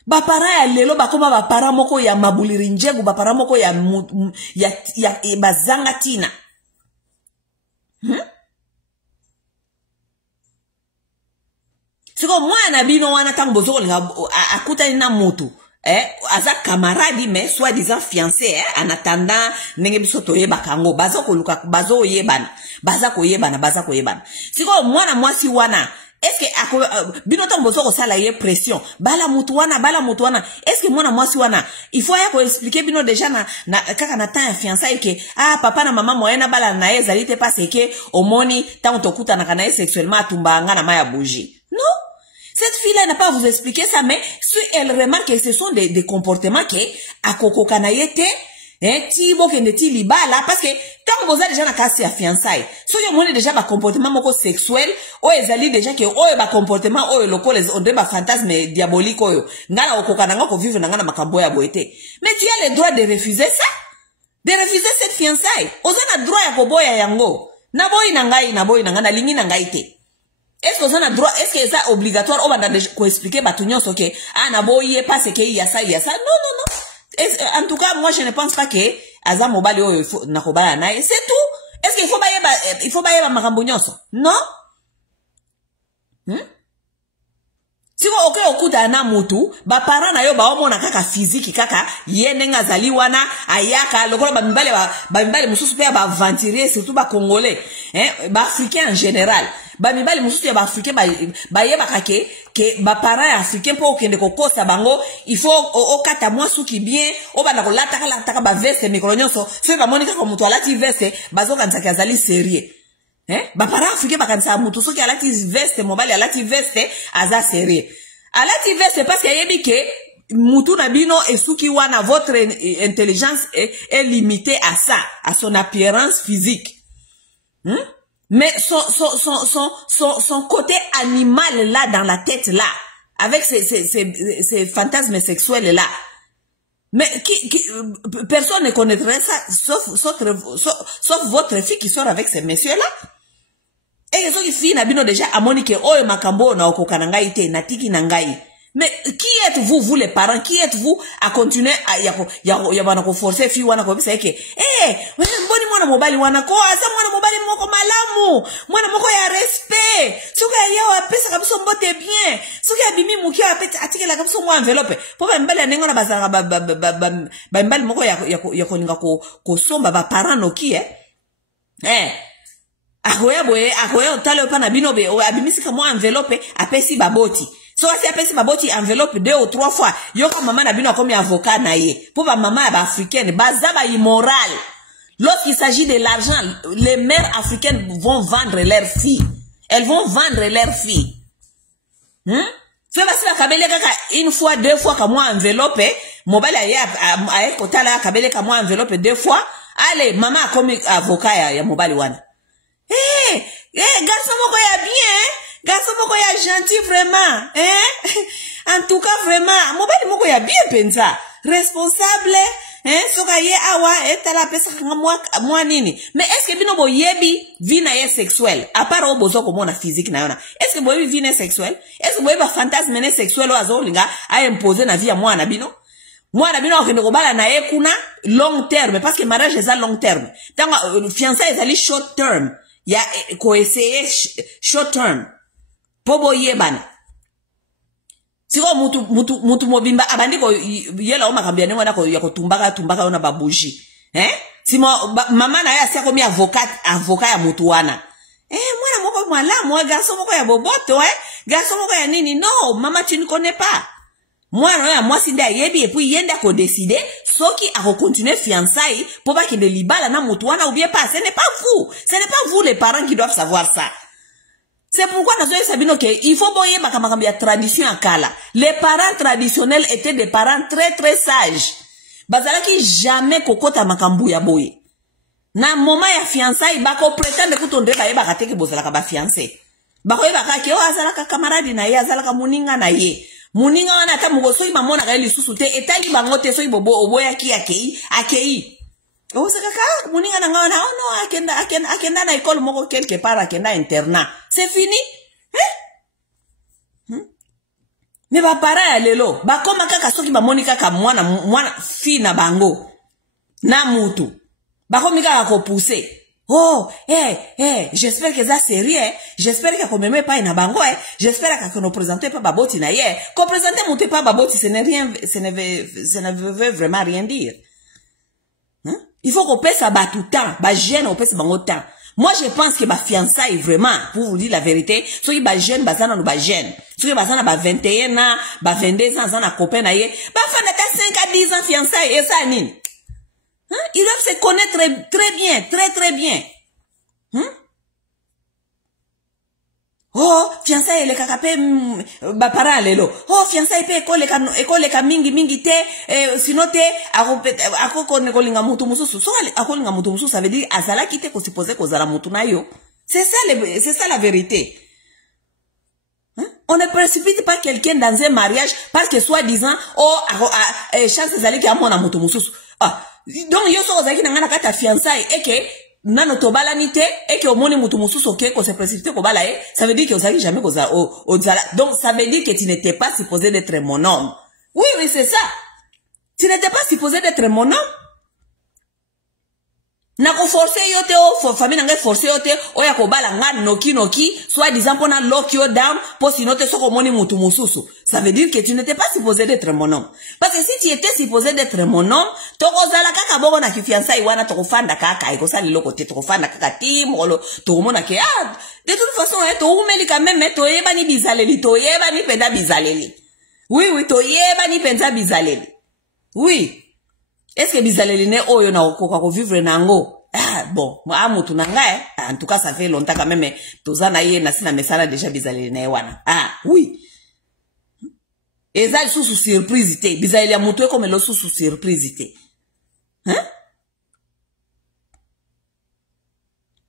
Ba parents ya lelo ba koma ba parents moko ya mabuliri njegu, ba parents moko ya bazanga tina. Siko mwana bino wana tango bozo akuta na moto. Aza camarade mais soi-disant fiancé en attendant ndenge biso toyeba kango baza ko luka bazo oyebana baza ko yebana siko mwana mwasi wana est-ce que bino tango bozo ko sala ye pression bala mutu wana est-ce que mwana mwasi wana il faut ya ko expliquer bino déjà na kaka na temps ya fiançailles que papa na maman moyena bala na ezali te parce que omoni tango tokuta na kana sexuellement atumbanga na maya bougie. Non. Cette fille-là n'a pas à vous expliquer ça, mais si elle remarque que ce sont des comportements qui, à Koko Kanayete, Tibo Kendeti Libala, parce que tant que vous avez déjà la casse à fiançailles, si vous avez déjà un comportement moko sexuel, ou ezali déjà que un comportement, ou local, on doit un fantasme diabolique, ou ngana okokananga ko vivre ngana makamboya boete. Mais tu as le droit de refuser ça? De refuser cette fiançaille? Oza na droit ya koboya yango. Na boy nanga, lingi nangai te. Est-ce que ça a droit, est-ce que c'est obligatoire on va expliquer batunyon so que na boye parce que il y a ça non. En tout cas moi je ne pense pas que aza mobali o na kobala na c'est tout. Est-ce qu'il faut baye makambo nyonso? Non. Si vous ok okuta na mutu ba parents na yo ba omona kaka physique kaka yene ngazali wana ayaka lokola ba mibale mususu pe ba aventurier surtout ba congolais ba africain en général ba mibale mususu ya ba africain ba yeba kake ke ba parents africain po okende kokosa bango il faut okata mwa suki bien obana kolata kala ba veste mikolo nyonso so ba monika ko mutu alati veste bazoka nsaki azali sérieux. Ba parents africains bakanisa mutu soki alati veste mobali alati veste aza sérieux. Alati veste parce qu'il y a dit que mutu na bino esuki wana votre intelligence est limitée à ça, à son apparence physique. Mais son côté animal là dans la tête là, avec ces fantasmes sexuels là. Mais personne ne connaîtrait ça sauf votre fille qui sort avec ces messieurs-là. Et les autres filles n'abino déjà à monique oh makambo na okokanangai te natiki nangai. Mais qui êtes-vous, vous les parents? Qui êtes-vous à continuer à yabana ko forcer fille wana ko bisa ke mboni mwana mobali wana ko asa mwana mobali moko malamu mwana moko ya respect suka ya pesa kabisa mbote bien suka bimi mukia apeti atikela kabisa mwa enveloppe po ba mbali nengo na bazanga ba mbali moko ya koninga ko somba ba parents noki akoya boye talo pa na binobe abimisi ka mwa enveloppe apesi baboti So si apesi baboti enveloppe 2 ou 3 fois, yo ka maman na bino comme avocat na ye. Pour ba maman ba africaine, baza ba immoral. Lorsqu'il s'agit de l'argent, les mères africaines vont vendre leurs filles. Elles vont vendre leurs filles. Fais passer la kabele kaka une fois, 2 fois comme moi enveloppe, mobile a kota la kabele comme moi enveloppe 2 fois. Allez, maman comme avocat ya mobile wana. Garçon moko ya bien, garçon moko ya gentil vraiment, en tout cas vraiment, mobile moko ya bien pensa, responsable, soka ye awa etala pesa moi nini. Mais est-ce que bino boyebi vie na ye sexuel, à part au bozo comme na physique na yona. Est-ce que boyebi vie na sexuel? Est-ce que boyebi fantasme na sexuel o azo linga a imposer na vie ya moi na bino? Moi na bino okende kobala na ye kuna long terme parce que mariage est à long terme. Tango fiançailles ezali short term. Ya ko essayer short term. Pobo yebana. Siko mutu mobimba abandi ko yela o makambia nengo na ko ya ko tumbaka ona babuji. Simo mama na ya sia ko mi avocat ya mutu wana. Mwana moko mwala moi garçon moko ya boboto garçon moko ya nini non mama tu ne connais pas. Moi si nda yebi et puis yenda ko décider soki a continuer fiançailles pour pas qu'il ne libala na mutu wana ou bien pas. Ce n'est pas vous les parents qui doivent savoir ça. C'est pourquoi nous avons sabino que il faut boyer makambi ya tradition akala. Les parents traditionnels étaient des parents très très sages. Bazalaki jamais kokota makambu ya boye. Na moment ya fiançailles bako prétendre kutonde ba yeba kateke bozalaka ba fiancé. Bako yeba ka ke o azalaka camarade na ye azalaka muninga na ye. Muninga wana ata mugo soki mamona ka lisusu te etali bango te soki bobo oboya ki akei. O saka muninga na ngana no akenda na école moko quelque part akenda internat. C'est fini? Mais ba para ya lelo ba koma kaka soki ba monika ka mwana fi na bango na mutu. Ba komi kaka ko pousser. Oh, j'espère que ça c'est rien. J'espère que comme même pas na bango, j'espère que nous présenter pas baboti na ye. Qu'on présenter monter pas baboti, ce ne veut vraiment rien dire. Il faut qu'on paie ça ba tout temps, ba jeune on paie ça bango temps. Moi je pense que ba fiançailles vraiment, pour vous dire la vérité, soki ba jeune bazana no ba jeune. Soki bazana ba 21 ans, ba 22 ans na copain na ye, ba fa na ta 5 à 10 ans fiançailles et ça nini. Ils doivent se connaître très bien, très bien. Oh, fiançailles le kakape ba para lelo. Oh, fiançailles pe école ka mingi te sinon te akoko ne kolinga mutu mususu. So akolinga mutu mususu ça veut dire azala kite ko supposer ko zala mutu na yo. C'est ça la vérité. On ne précipite pas quelqu'un dans un mariage parce que soi-disant chance zali ki amona mutu mususu. Donc yo so ozaki nanga na kata fiançailles et que nano tobala nite et que au monde mutu mususu ok ko se précipiter ko bala ça veut dire que ozaki jamais ko za donc ça veut dire que tu n'étais pas supposé d'être mon homme. Oui c'est ça. Tu n'étais pas supposé d'être mon homme. Na ko forcer yo te o famille nanga forcer yo te o ya ko bala nga noki soit disant pona lock you down pour sinon te soko moni mutu mususu. Ça veut dire que tu n'étais pas supposé d'être mon homme. Parce que si tu étais supposé d'être mon homme, to kozala kaka boko na kifiançailles wana to kofanda kaka iko sali loko te to kofanda kaka timolo to mona ke de toute façon to umeli quand même to yeba ni bizaleli to yeba ni penda bizaleli. Oui to yeba ni penda bizaleli. Oui. Est-ce que bizaleli ne oyo na okoka ko vivre nango? Bon, moi mutu nanga en tout cas ça fait longtemps quand même tozana ye na sina mesala déjà bizaleli na wana. Oui. Eza sous surprise te bizaleli ya mutu comme lo sous surprise te.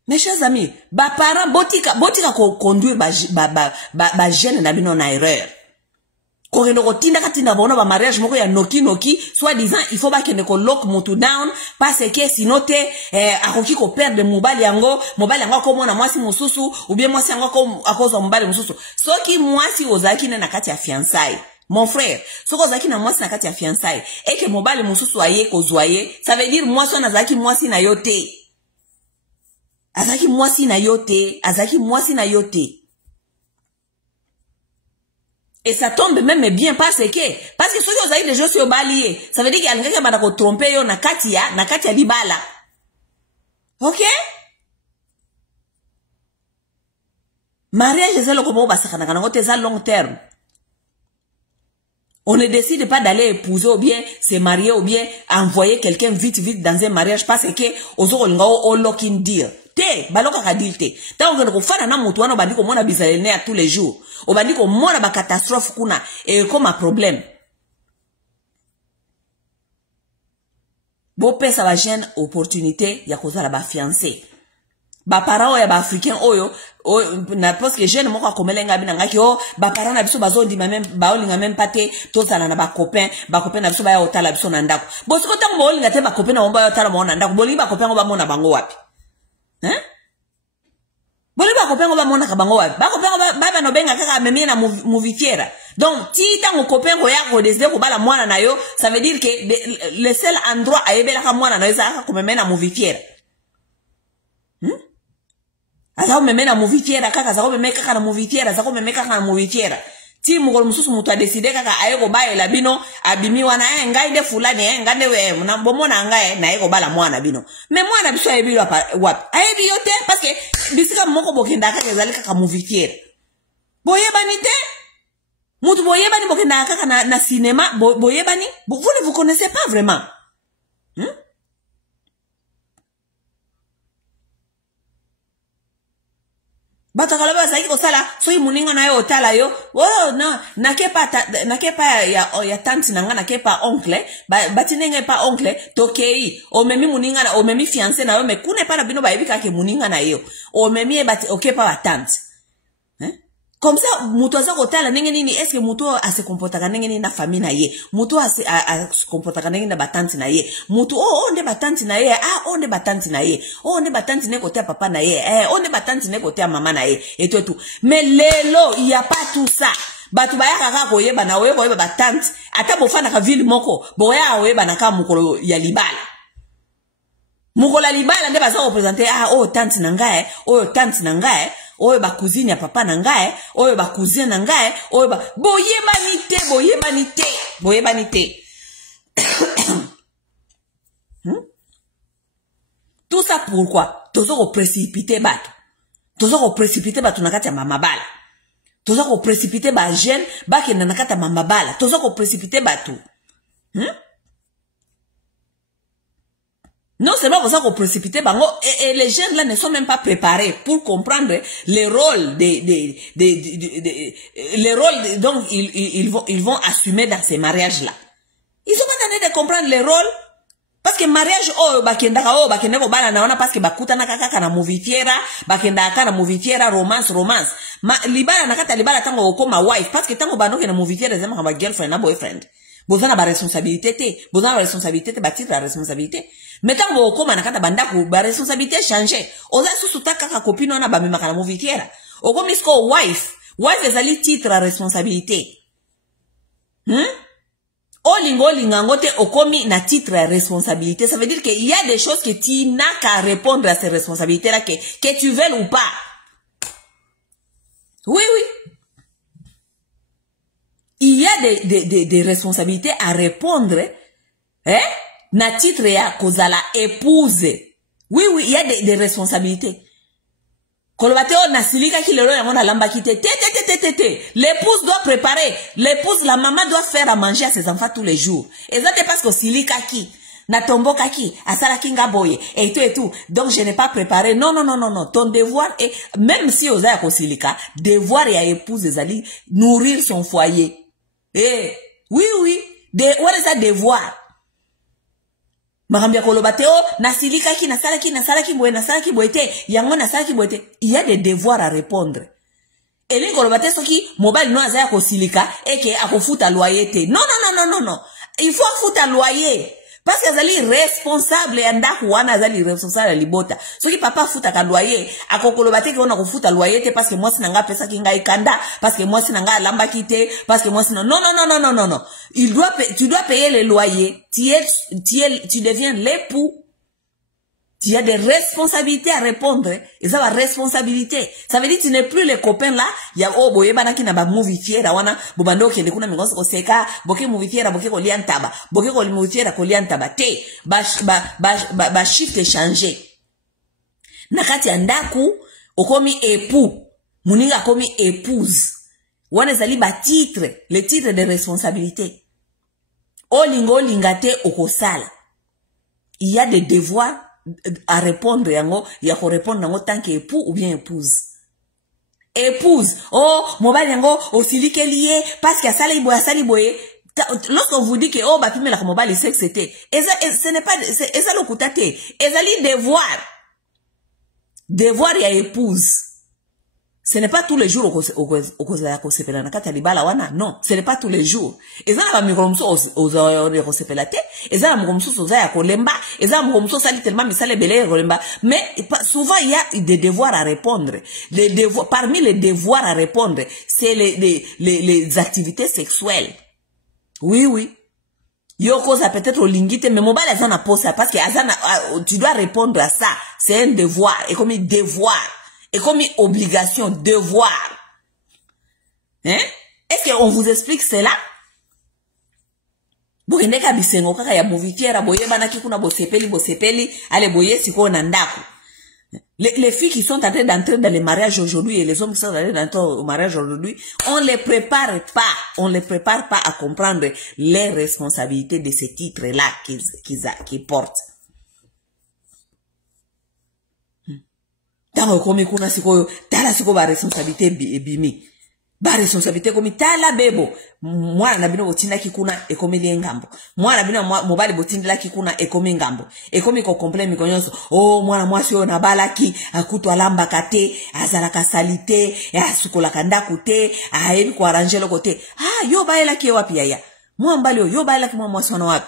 Mes chers amis, ba parents botika ko conduire ba jeune na bino na erreur. Koreno kotinda katinda bona ba mariage moko ya noki soit disant il faut ba kende ko lock mutu down parce que sinon te akoki ko perdre mobali yango ko mona mwasi mususu ou bien mwasi yango ko akozo mobali mususu soki mwasi ozaki na kati ya fiançailles mon frère soko ozaki na mwasi na kati ya fiançailles et que mobali mususu aye ko zoyer ça veut dire mwasi na zaki mwasi na yote azaki mwasi na yote. Et ça tombe même bien parce que ceux qui ont des gens sur balié, ça veut dire qu'il y a quelqu'un qui va tromper yo na katia libala. OK? Mariage c'est le comme ba sakana kana ngote za long terme. On ne décide pas d'aller épouser ou bien se marier ou bien envoyer quelqu'un vite dans un mariage parce que au lock-in deal. Te, baloka kadil te. Ta on fana na mutu wana bandi ko mona bizalene à tous les jours. O bandi ko mona ba catastrophe kuna et comme un problème. Bo pesa ba jeune opportunité ya kozala ba fiancé. Ba parents ya ba africain oyo na parce que jeune moko akomelenga bina ngaki ba parents na biso bazondi même ba olinga même paté to sala na ba copain na biso ba ya otala biso na ndako. Bo siko tango ba olinga te ba copain na omba ya otala mo na ndako. Bolinga ba copain ba mona bango wapi? Hein? Bolinga ba copain ba mona ka bango wapi? Ba copain ba no benga kaka memie na mouvitiera. Donc ti tango copain ko ya ko décider ko bala mwana na yo, ça veut dire que le seul endroit a yebela ka mwana na yo za ka ko memie na mouvitiera. Azao meme na mouvitiera kaka zako meme kaka na mouvitiera zako meme kaka na mouvitiera ti mugolo mususu mutu a décider kaka ayeko baela bino abimi wana ngai de fulani ngande we na bomona ngai na yeko bala mwana bino me mwana biso ayebi wapi ayebi yote parce que bisika moko bokenda kaka ezali kaka mouvitiera boyebani te mutu boyebani bokenda kaka na cinéma boyebani vous ne vous connaissez pas vraiment. Bata kalaba sa iko sala so imuninga na yo otala yo no nakepa ya tante nanga nakepa oncle batinenge pa oncle tokei o memi muninga na o memi fiancé na yo me kune pa na bino ba yebika ke muninga na yo o memi bati okepa ba tante comme ça muto za kotala ndenge nini est-ce que muto a se comportaka ndenge nini na famille na ye muto a se comportaka ndenge na batante na ye muto nde batante na ye nde batante na ye nde batante ne kote papa na ye nde batante ne kote mama na ye et tout mais lelo il y a pas tout ça batu ba yaka ko yeba na oyeba oyeba batante ata bofana ka ville moko boya oyeba na ka mukolo ya libala mukola libala nde baza représenter tante na ngai tante na ngai oyo ba cousine ya papa na ngai oyo ba cousine na ngai oyo ba boyebani te tout ça pourquoi tozo ko précipiter bato na kati ya mamabala tozo ko précipiter ba jeune ba kenda na kati ya mamabala tozo ko précipiter bato non seulement pour ça qu'on précipite bango et les jeunes là ne sont même pas préparés pour comprendre les rôles les rôles donc ils vont assumer dans ces mariages là. Ils sont pas en train de comprendre les rôles parce que mariage bakenda ko bana naona parce que bakuta na kaka na mouvitiera bakenda kana mouvitiera romance libala na kata libala tango okoma wife parce que tango banoke na mouvitiera zema ba girlfriend na boyfriend. Vous avez la responsabilité, vous avez la responsabilité, bâtir la responsabilité. Mais quand vous commencez à faire la responsabilité changer. Vous avez sous-souta kaka copine on a ba mima kana mouvitiera. Au comme isko wife est ali titre la responsabilité. Olingangote okomi na titre la responsabilité. Ça veut dire qu'il y a des choses que tu n'as qu'à répondre à ces responsabilités là que tu veux ou pas. Oui. Il y a des responsabilités à répondre, na titre ya kozala épouse. Oui, il y a des responsabilités. Kolobateo na silika ki lelo yango na lamba ki te. L'épouse doit préparer. L'épouse, la maman doit faire à manger à ses enfants tous les jours. Et ça c'est parce que silika ki na tombo kaki asala kinga boye et tout. Donc je n'ai pas préparé. Non. Ton devoir est même si oza ko silika, devoir ya épouse ezali nourrir son foyer. Oui. What is that devoir? Marambia kolobateo, nasilika ki, nasalaki boete, yango nasalaki boete. Il y a des devoirs à répondre. Et les kolobate soki, mobile no azaya kosilika, eke akofuta loyer te. Non. Il faut fouta loyer. Parce que azali responsable ya ndaku wana azali responsable ya libota. Soki papa futa ka loyer, akokolobate ke ona kofuta loyer te parce que moi sinanga pesa ki ngai kanda, parce que moi sinanga lamba kite, parce que moi sinon non. Tu dois payer les loyers. Tu deviens l'époux. Tu as des responsabilités à répondre. Et ça va responsabilité. Ça veut dire que tu n'es plus les copains là. Il y a boyebana ki na ba movie fiera wana bobando ke ndekuna mingoso ko seka boke movie fiera boke ko liantaba boke ko movie fiera ko liantaba te ba shift changer. Na kati ya ndaku okomi époux muninga komi épouse. wana ezali ba titre, les titres de responsabilité. Olingo lingate okosala. Il y a des devoirs à répondre yango, ya ko répondre nango tant qu'époux ou bien épouse. Épouse, oh, mobile yango, osilike lié, parce qu'il y a sali boye. Lorsqu'on vous dit que, oh, bah, pime la mobile, c'est que c'était. Ce n'est pas, c'est ça le koutate. Ezali devoir. Devoir ya épouse. Ce n'est pas tous les jours au sepela na kata libala wana, non, ce n'est pas tous les jours. Ezana ba mikromso au sepelate, ezana mikromso soza ya kolemba, ezana mikromso sali tellement misale belé kolemba, mais souvent il y a des devoirs à répondre. Les devoirs, parmi les devoirs à répondre, c'est les activités sexuelles. Oui, oui. Yo cause peut-être au lingite, mais mobile azana posa parce que azana tu dois répondre à ça. C'est un devoir, et comme devoir. Et comme obligation, devoir. Hein? Est-ce qu'on vous explique cela? Boyende ka bisengo kaka ya movitiera boye banaki kuna bosepeli allez boye siko nandaku. Les filles qui sont en train d'entrer dans les mariages aujourd'hui et les hommes qui sont en train d'entrer au mariage aujourd'hui, on les prépare pas à comprendre les responsabilités de ces titres-là qu'ils portent. Tango komi kuna siko tala siko ba responsabilité bimi ba responsabilité komi tala bebo mwana na bino botinda kikuna ekomi lengambo mwana bino mobali botindela kikuna ekomi ngambo ekomi ko komple mi konyonso oh mwana mwasi yo na balaki akutu alamba kate azala kasalite ya sukola kanda kute ayebi ko arranger le côté yo baela ki wapi ya mwambali yo baela ki mwasi wana wapi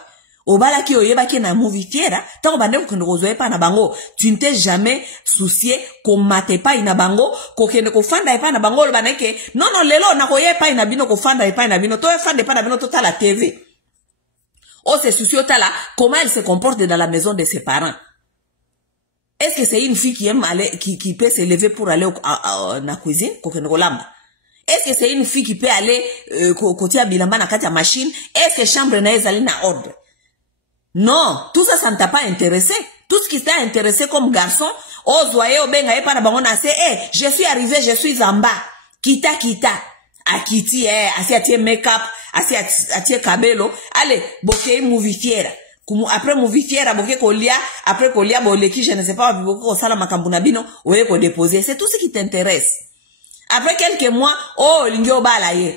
Obala ki oyeba ki na movitiera, tango bande ko kende kozoe pa na bango, tu ne t'es jamais soucié ko mate pa ina bango, ko kende ko fanda pa na bango lo baneke, non lelo na ko ye pa ina bino ko fanda pa ina bino, to fanda pa na bino to la TV. Oh c'est soucieux tala, comment elle se comporte dans la maison de ses parents. Est-ce que c'est une fille qui aime aller, qui peut se lever pour aller na cuisine, ko kende ko lamba? Est-ce que c'est une fille qui peut aller côté bilamba na kati ya machine? Est-ce que chambre na ezali na ordre? Non, tout ça, ça ne t'a pas intéressé. Tout ce qui t'a intéressé comme garçon, oh, zoye, oh, benga, pas na c'est, je suis arrivé, je suis en bas. Kita. Akiti, asi atie make-up, asi atie kabelo. Allez, boke mouvitiera. Après mouvitiera, boke kolia, après kolia, boleki, je ne sais pas, boke kosala makambuna bino, oye ko déposer. C'est tout ce qui t'intéresse. Après quelques mois, oh, lingyo balaye.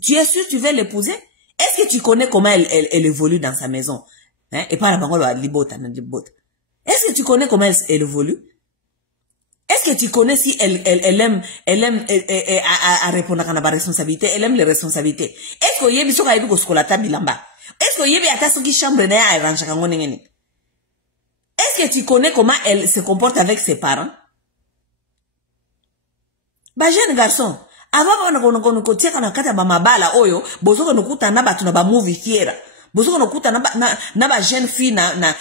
Tu es sûr, tu veux l'épouser? Est-ce que tu connais comment elle évolue dans sa maison? Hein? Et pas la bango libota. Est-ce que tu connais comment elle évolue? Est-ce que tu connais si elle aime à répondre à la responsabilité? Elle aime les responsabilités. Est-ce que yebi soka yebi koskolata bilamba? Est-ce que yebi ata soki chambre na ya rancha kango nengeni? Est-ce que tu connais comment elle se comporte avec ses parents? Bah jeune garçon, avant on kotia kana kata ba mabala oyo bozoko nokuta na batu na ba movie fiera bozoko nokuta na ba jeune fille na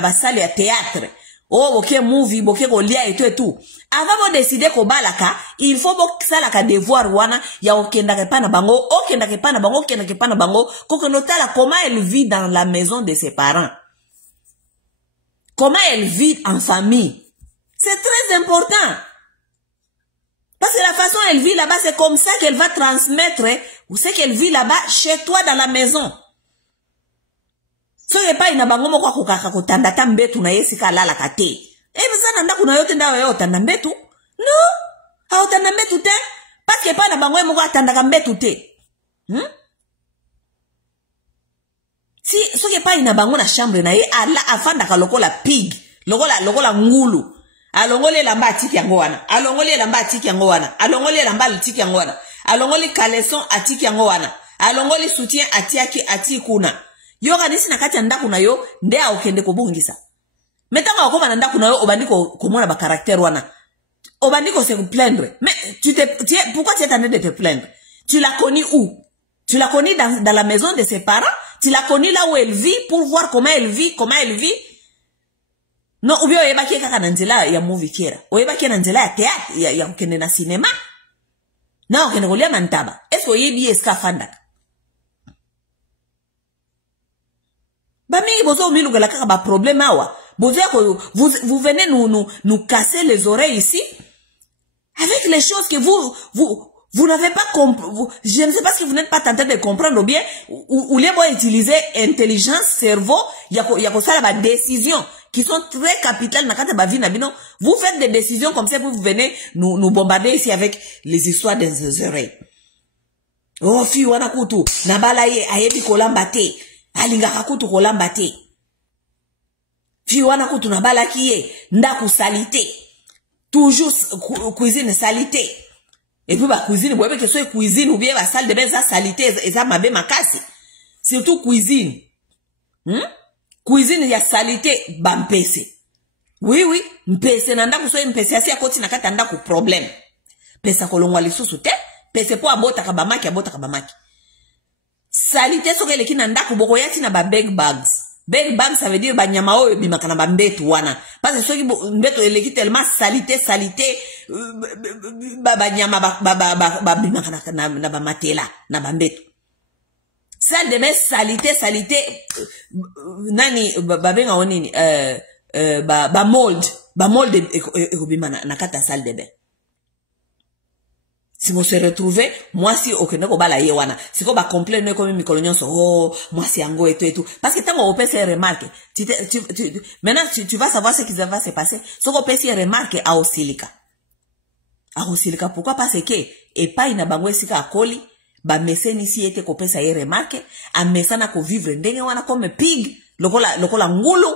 ba salle ya théâtre oh boke movie boke ko lia et tout avant de décider ko balaka il faut bo sala ka devoir wana ya okenda ke pana bango ko notala comment elle vit dans la maison de ses parents, comment elle vit en famille. C'est très important. Parce que la façon elle vit là-bas, c'est comme ça qu'elle va transmettre ou ce qu'elle vit là-bas chez toi dans la maison. So ye pa ina bango moko kokaka kotanda tambetu na yesi kala la kate. Bizana nda kuna yote nda yo tanda mbetu? No. Ha tanda mbetu te? Parce que pa na bango moko atanda mbetu te. Si so ye pa ina bango na chambre na ye ala afanda ka lokola pig, lokola ngulu. Alongole lamba atiki yango wana. Alongole lamba atiki yango wana. Alongole lamba atiki yango wana. Alongole caleçon atiki yango wana. Alongole soutien ati kuna. Yo kanisi na kati ndaku na yo nde akende kobungisa. Metanga okoma na ndaku na yo obandiko komona ba caractère wana. Obandiko se plaindre. Mais pourquoi tu es en train de te plaindre? Tu l'as connue où? Tu l'as connue dans la maison de ses parents? Tu l'as connue là où elle vit pour voir comment elle vit? Non, ou bien oyeba ki kaka na nzela ya movie kiera. Oyeba ki na nzela ya théâtre ya kende na cinéma. Na okende kolia mantaba. Est-ce que oyebi eska fanda? Ba mingi bozo milu gala kaka ba problème awa. Bozo ko vous venez nous casser les oreilles ici. Avec les choses que vous n'avez pas compris. Je ne sais pas si vous n'êtes pas tenté de comprendre ou bien, ou les vont utiliser intelligence, cerveau, il y a ça la décision qui sont très capitales dans la vie. Vous faites des décisions comme ça, vous venez nous bombarder ici avec les histoires des oreilles. Oh, fi wana kutu, nabala ye, ayebi kolamba te, alingaka kutu kolamba te. Fi wana kutu nabala kiye, ndaku salite. Toujours cuisine salité. Et puis, cuisine, vous voyez que soit cuisine ou bien la salle de bain, ça salité, et ça m'a bien cassé. Surtout cuisine. Cuisine, il y a salité, bampese. Oui, mpese, nanda kusoye mpese, asi akoti nakata nanda ku problème. Pesa kolongwa lisusu te, pese po abota kabamaki. Salité, soke leki nanda kuboko yati na ba big bags. Big bags, ça veut dire ba nyama oyo bimaka na ba mbetu wana. Parce que soki mbetu eleki tellement salité ba nyama ba bimaka na ba matela na ba mbetu. Salle de bain salité nani ba benga onini ba mold ekobima na kata salle de bain. Si vous se retrouvez, moi si okende ko bala yewana, si ko ba complainer comme mikolonyo so oh moi si ango et tout. Parce que tant on peut faire remarque, maintenant tu vas savoir ce qui va se passer. Ce qu'on peut faire remarque à Osilika. A Osilika pourquoi parce que et pas ina bango esika akoli, ba meseni si ete ko pesa ye remarque, a mesana ko vivre ndenge wana comme pig, lokola ngulu.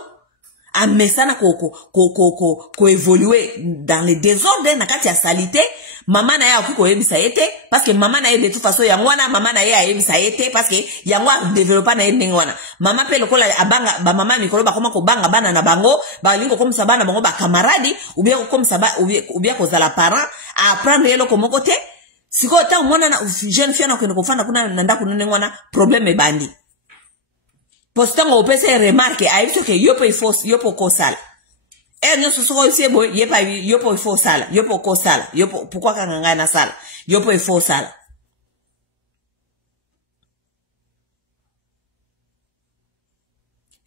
A mesana ko évoluer dans les désordres na kati ya salité. Maman na ya okiko yebisa yete parce que maman na ye de toute façon yangwana maman na ye a yebisa yete parce que yangwa développer na ye ndengwana maman pe lokola abanga ba maman mikolo ba koma ko banga bana na bango ba lingo comme ça bana bango ba camarade ou bien comme ça ba ou bien kozala parent à apprendre yelo komo kote siko ta mwana na jeune fille na ko fana kuna nanda kunengwana problème bandi postango opese remarque a yebisa que yopo kosala. Nous se sommes aussi bon, yopo il faut sala, yopo ko sala, yopo pourquoi kanganga na sala, yopo il faut sala.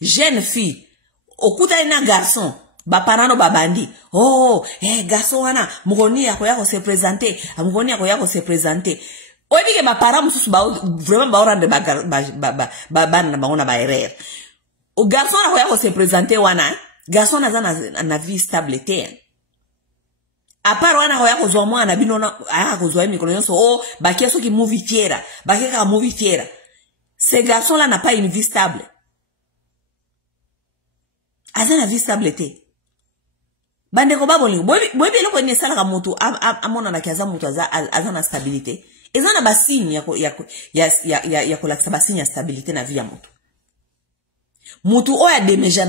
Jeune fille, okuta ina garçon, ba parano ba bandi. Oh, garçon wana, mugoni yako se présenter, mugoni yako se présenter. Oyebi ke ba parano mususu ba vraiment ba orande ba na baona ba erreur. O garçon yako se présenter wana. Garçon na vie stable te. A part wana hoya kozwa mwana binona aya kozwa mikolo so oh bakia so ki movie fiera bakia ka movie fiera. Ce garçon là n'a pas une vie stable. Azana vie stable te. Bande ko baboli boy loko ni sala ka moto amona na kiaza moto azana stabilité. Ezana ba signe ya ko laksa ba signe ya stabilité na vie ya moto. Mutu oya déménage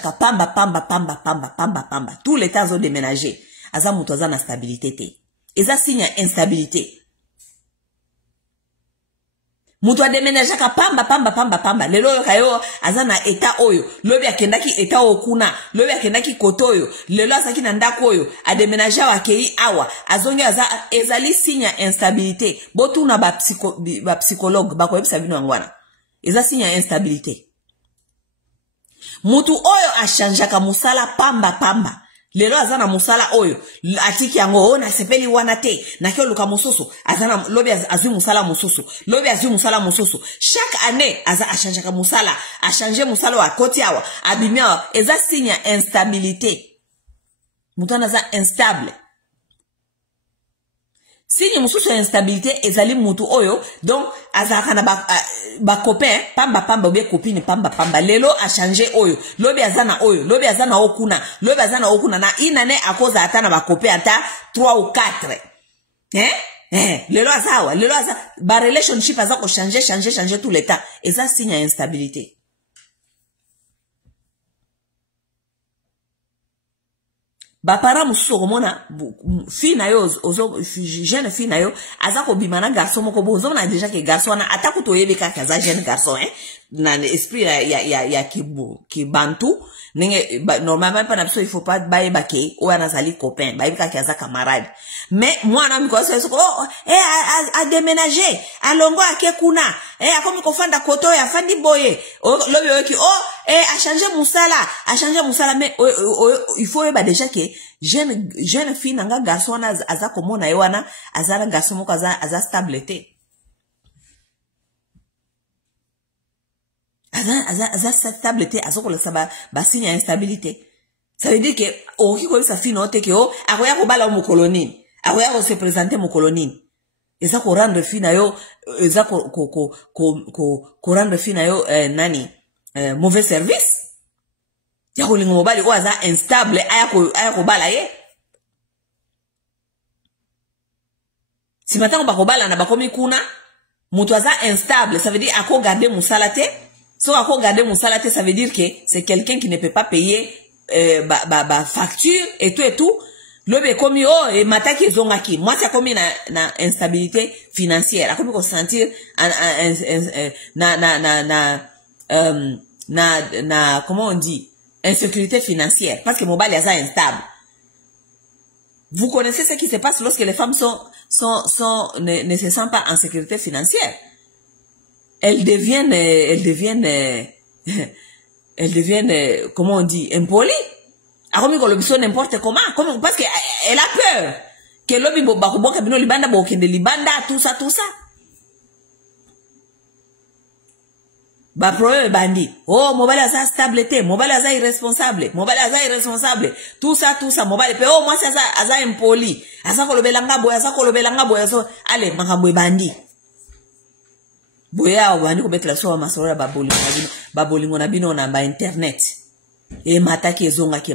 ka pamba. Tous les temps ont déménagé. Aza mutu aza na stabilité te. Eza signe instabilité. Mutu a déménage ka pamba. Lelo yo kayo aza na état oyo. Lobi akendaki état okuna. Lobi akendaki koto oyo. Lelo asaki na ndako oyo. A déménage wa kei awa. Azongi aza ezali signe instabilité. Botu na ba psychologue ba ko yebisa bino ngwana. Eza signe ya instabilité. Mutu oyo ashanjaka musala pamba. Lelo azana musala oyo. Atiki yango na sepeli wana te. Na kyo luka mususu. Azana lobi azu musala mususu. Chaque année aza ashanjaka musala. Ashanje musala wa koti awa. Abimia eza signe ya instabilité. Mutu anaza instable. Signe mususu instabilité ezali mutu oyo donc azaka na ba copain pamba obe copine pamba lelo a changer oyo lobi azana okuna na inane akoza atana ba copain ata 3 ou 4 lelo azawa ba relationship azako changer tout le temps et ça signe instabilité. Ba para mususu komona fille na yo jeune fille na yo azako bimana garçon moko bozo na déjà que garçon na atako toyebe kaka za jeune garçon na esprit ya ki bantu nenge normalement pas na biso il faut pas baye bake o ana sali copain baye ka kaza camarade mais moi na mi ko so a déménager alongo ake kuna akomi ko fanda koto ya fandi boye lobi oki a changer musala mais il faut ba déjà que jeune fille nanga garçon aza komona yewana azala garçon moko aza stabilité aza stabilité azokola saba signe ya instabilité. Ça veut dire que oki ko sa fille no te ke akoya ko bala mo colonine akoya ko se présenter mo colonine eza ko rendre fille na yo eza ko rendre fille na yo nani mauvais service ya ko lingo mobali o aza instable aya ko bala ye si maintenant ba ko bala na ba komi kuna mutu aza instable ça veut dire ako garder musalate. Si on a regardé mon salaire, ça veut dire que c'est quelqu'un qui ne peut pas payer facture et tout. Le comme et mataki zongaki. Moi c'est comme na instabilité financière. Comme qu'on sentir comment on dit insécurité financière parce que mon bal est instable. Vous connaissez ce qui se passe lorsque les femmes ne se sentent pas en sécurité financière. Elles deviennent, comment on dit, impolies. Alors, n'importe comment, parce qu'elle a peur. Que l'obi bakuboka bino libanda bokende libanda, tout ça. Ba problème bandi. Oh, mobile aza stabilité, mobile aza irresponsable, tout ça, mobile pe moi c'est aza impoli. Aza kolobelanga boya, allez, makambo bandi. Boya wani ko betla so masoro babolingo na bino na ba internet e mataki ezongaki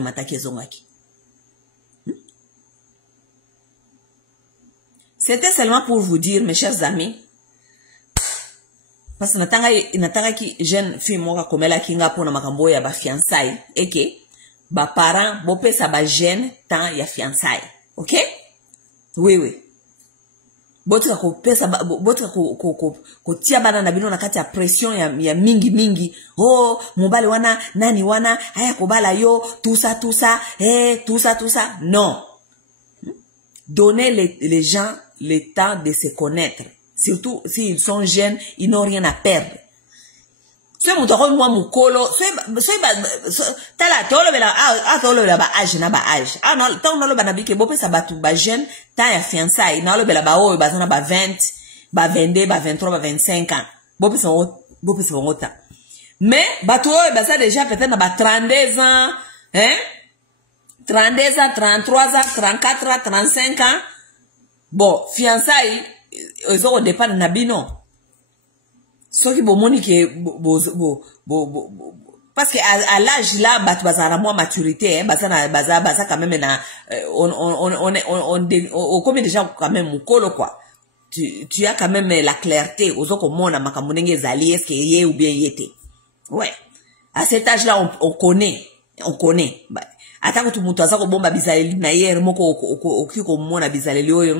c'était seulement pour vous dire mes chers amis parce que natanga ki jeune fille moka komela kinga pona makambo ya ba fiançailles et que ba parents bo pesa ba jeune temps ya fiançailles. OK? Oui. Botika ko pesa botika ko tia bana na bino na kati ya pression ya mingi mobali wana nani wana haya ko bala yo tout ça non. Donnez les gens le temps de se connaître, surtout s'ils sont jeunes, ils n'ont rien à perdre. C'est mon toro moi mukolo tala tolo bela ba âge na ba âge non tant no lo ba na bike bo pesa batu ba jeune ta ya fiançailles na lo bela ba o ba zana ba 20 ba 22 ba 23 ba 25 ans bo pesa ngota mais batu o ba ça déjà peut-être na ba 32 ans 32 ans 33 ans 34 ans 35 ans bon fiançailles ils ont dépendre na bino. Ce qui bo moni que parce que à l'âge là batu bazana moins maturité baza quand même na on comme déjà quand même mukolo quoi tu as quand même la clarté ozoko mona makamunenge zali est-ce que yé ou bien yété ouais à cet âge là on connaît atako tu mutu azako bomba bizaleli na hier moko okiko mona bizaleli oyo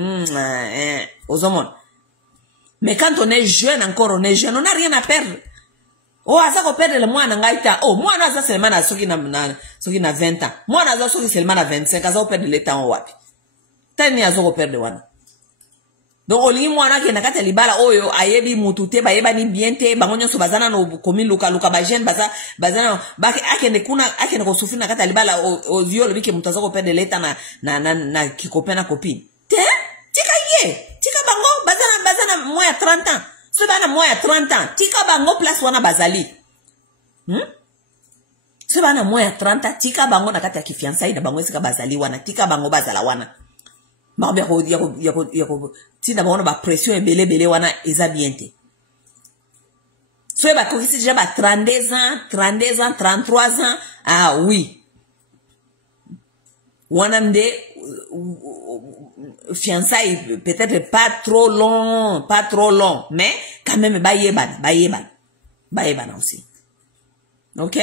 ozomona. Mais quand on est jeune encore, on n'a rien à perdre. Oh, ça qu'on perd le mois n'angaita. Oh, moi na ça seulement na soki na 20 ans. Moi na ça soki seulement na 25, ça on perd le temps wapi. Tani azo perdre wana. Donc oli moi na ke na kata libala oyo ayebi mutute ba yeba ni biente bangonyo so bazana no komi luka ba jeune bazana ba akende kuna akende ko sufina na kata libala o yolo bike mutazo ko perdre le temps na kikopena copine. Tika bango bazana moi à 30 ans. Ce bana moi à 30 ans. Tika bango place wana bazali. Ce bana moi à 30 ans. Tika bango na kati ya kifiançailles na bango esika bazali wana. Tika bango bazala wana. Mabe yako tina bango ba pression ebele wana eza biente. So ba kokisi déjà ba 32 ans, 33 ans. Ah oui. Wana mde fiançailles peut-être pas trop long, mais quand même bayeban aussi. OK?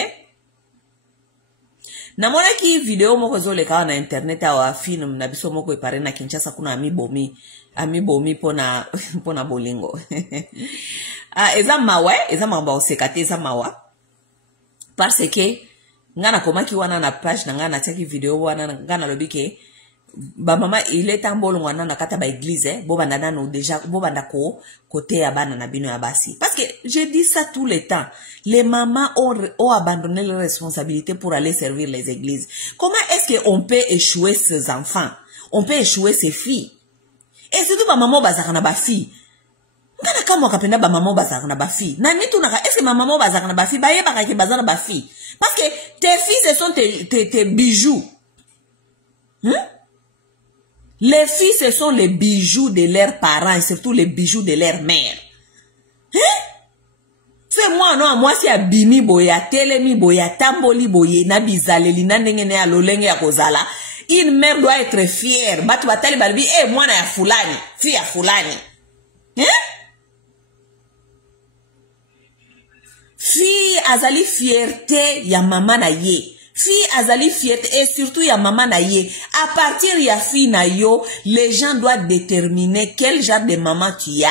Namona ki video moko zole kawa na internet awa film na biso moko ipare na Kinshasa kuna ami bomi pona bolingo. Ah, eza mawa, eza mamba osekate, eza mawa. Parce que, nga na komaki wana na page, na nga na tiaki video wana, nga na lobi ke, ba mama, il est en bolo wana na kata ba église, bo banda nano déjà, bo banda ko, côté ya bana na bino ya basi. Parce que, je dis ça tout le temps. Les mamans ont abandonné leurs responsabilités pour aller servir les églises. Comment est-ce qu'on peut échouer ses enfants? On peut échouer ses filles. Et surtout, ba maman bazaka na ba fille. Ngana kama wakapenda ba maman bazaka na ba fille. Na nitu naka, est-ce que ma maman bazaka na ba fille? Ba yeba kake bazaka na ba fille. Parce que tes filles, ce sont tes bijoux. Les filles, ce sont les bijoux de leurs parents et surtout les bijoux de leur mère. Fais-moi, non, moi, si abimi boya, telemi boya, tamboli boye, nabizaleli, nandengene ya lolenge ya kozala, une mère doit être fière. Batu batali balbi, moi na ya fulani, fille ya fulani. Fille azali fierté ya maman na ye. Fille azali fierté et surtout ya maman na ye. À partir ya fille na yo, les gens doivent déterminer quel genre de maman tu as.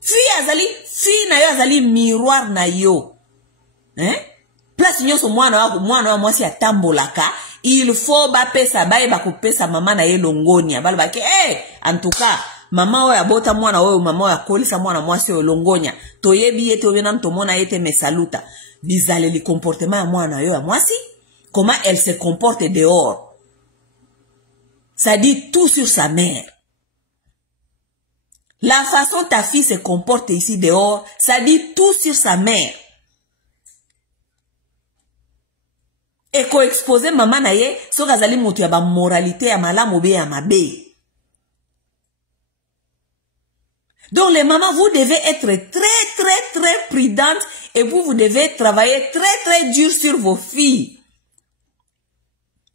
Fille na yo azali miroir na yo. Place nyo so mwana wa mwasi atambolaka, il faut ba pesa ba pesa maman na ye longonia. Balo ba ke en tout cas maman oya bota mwana oyo maman oya kolisa mwana mwasi oyo longonia. Toyebi yete obena mtomona yete mesaluta. Bizale li comportement ya mwana yo ya mwasi. Comment elle se comporte dehors. Ça dit tout sur sa mère. La façon ta fille se comporte ici dehors, ça dit tout sur sa mère. Et ko expose maman na ye, so kazali mutu ya ba moralité ya malamu be ya mabe. Donc les mamans, vous devez être très prudentes et vous devez travailler très dur sur vos filles.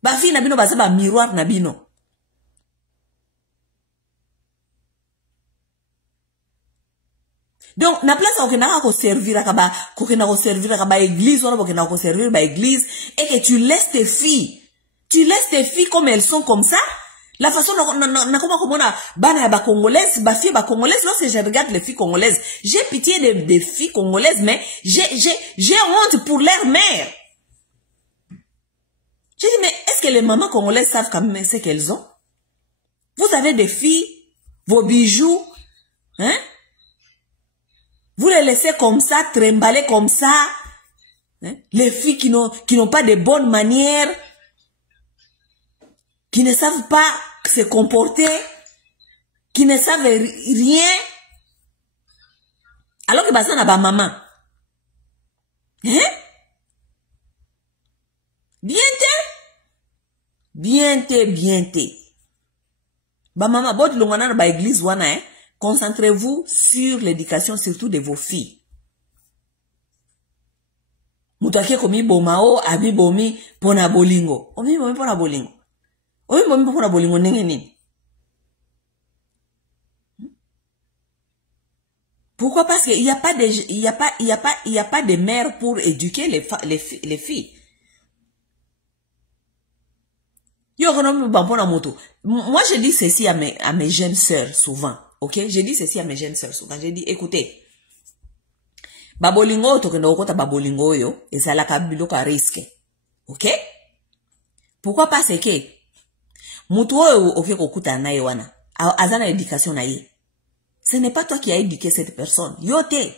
Ba fille na bino baza ba miroir na bino. Donc, na place où on ko servir à ba église, on ko servir ba église, et que tu laisses tes filles comme elles sont comme ça. La façon na comment bana ya ba congolaises, ba fille ba congolaises, lorsque je regarde les filles congolaises, j'ai pitié des filles congolaises, mais j'ai honte pour leur mère. J'ai dit, mais est-ce que les mamans congolaises savent quand même ce qu'elles ont? Vous avez des filles, vos bijoux, vous les laissez comme ça, trimballer comme ça. Les filles qui n'ont pas de bonnes manières, qui ne savent pas se comporter, qui ne savent rien. Alors que ça n'a pas maman. Bien te. Ba maman, bot longana ba église wana, concentrez-vous sur l'éducation surtout de vos filles. Mutake komi bomao, abi bomi pona bolingo. Omi bomi pona bolingo. Omi bomi pona bolingo nini. Pourquoi? Parce qu'il n'y a pas de mère pour éduquer les filles. Moi, je dis ceci à mes jeunes sœurs souvent. Ok? Je dis ceci à mes jeunes sœurs souvent. Je dis, écoutez, babolingo, tokenda okota babolingo yo, et ça la kabilo ka risque. Ok? Pourquoi? Parce que, mutu oyo oke kokuta na ye wana, azana éducation na ye. Ce n'est pas toi qui as éduqué cette personne. Yote.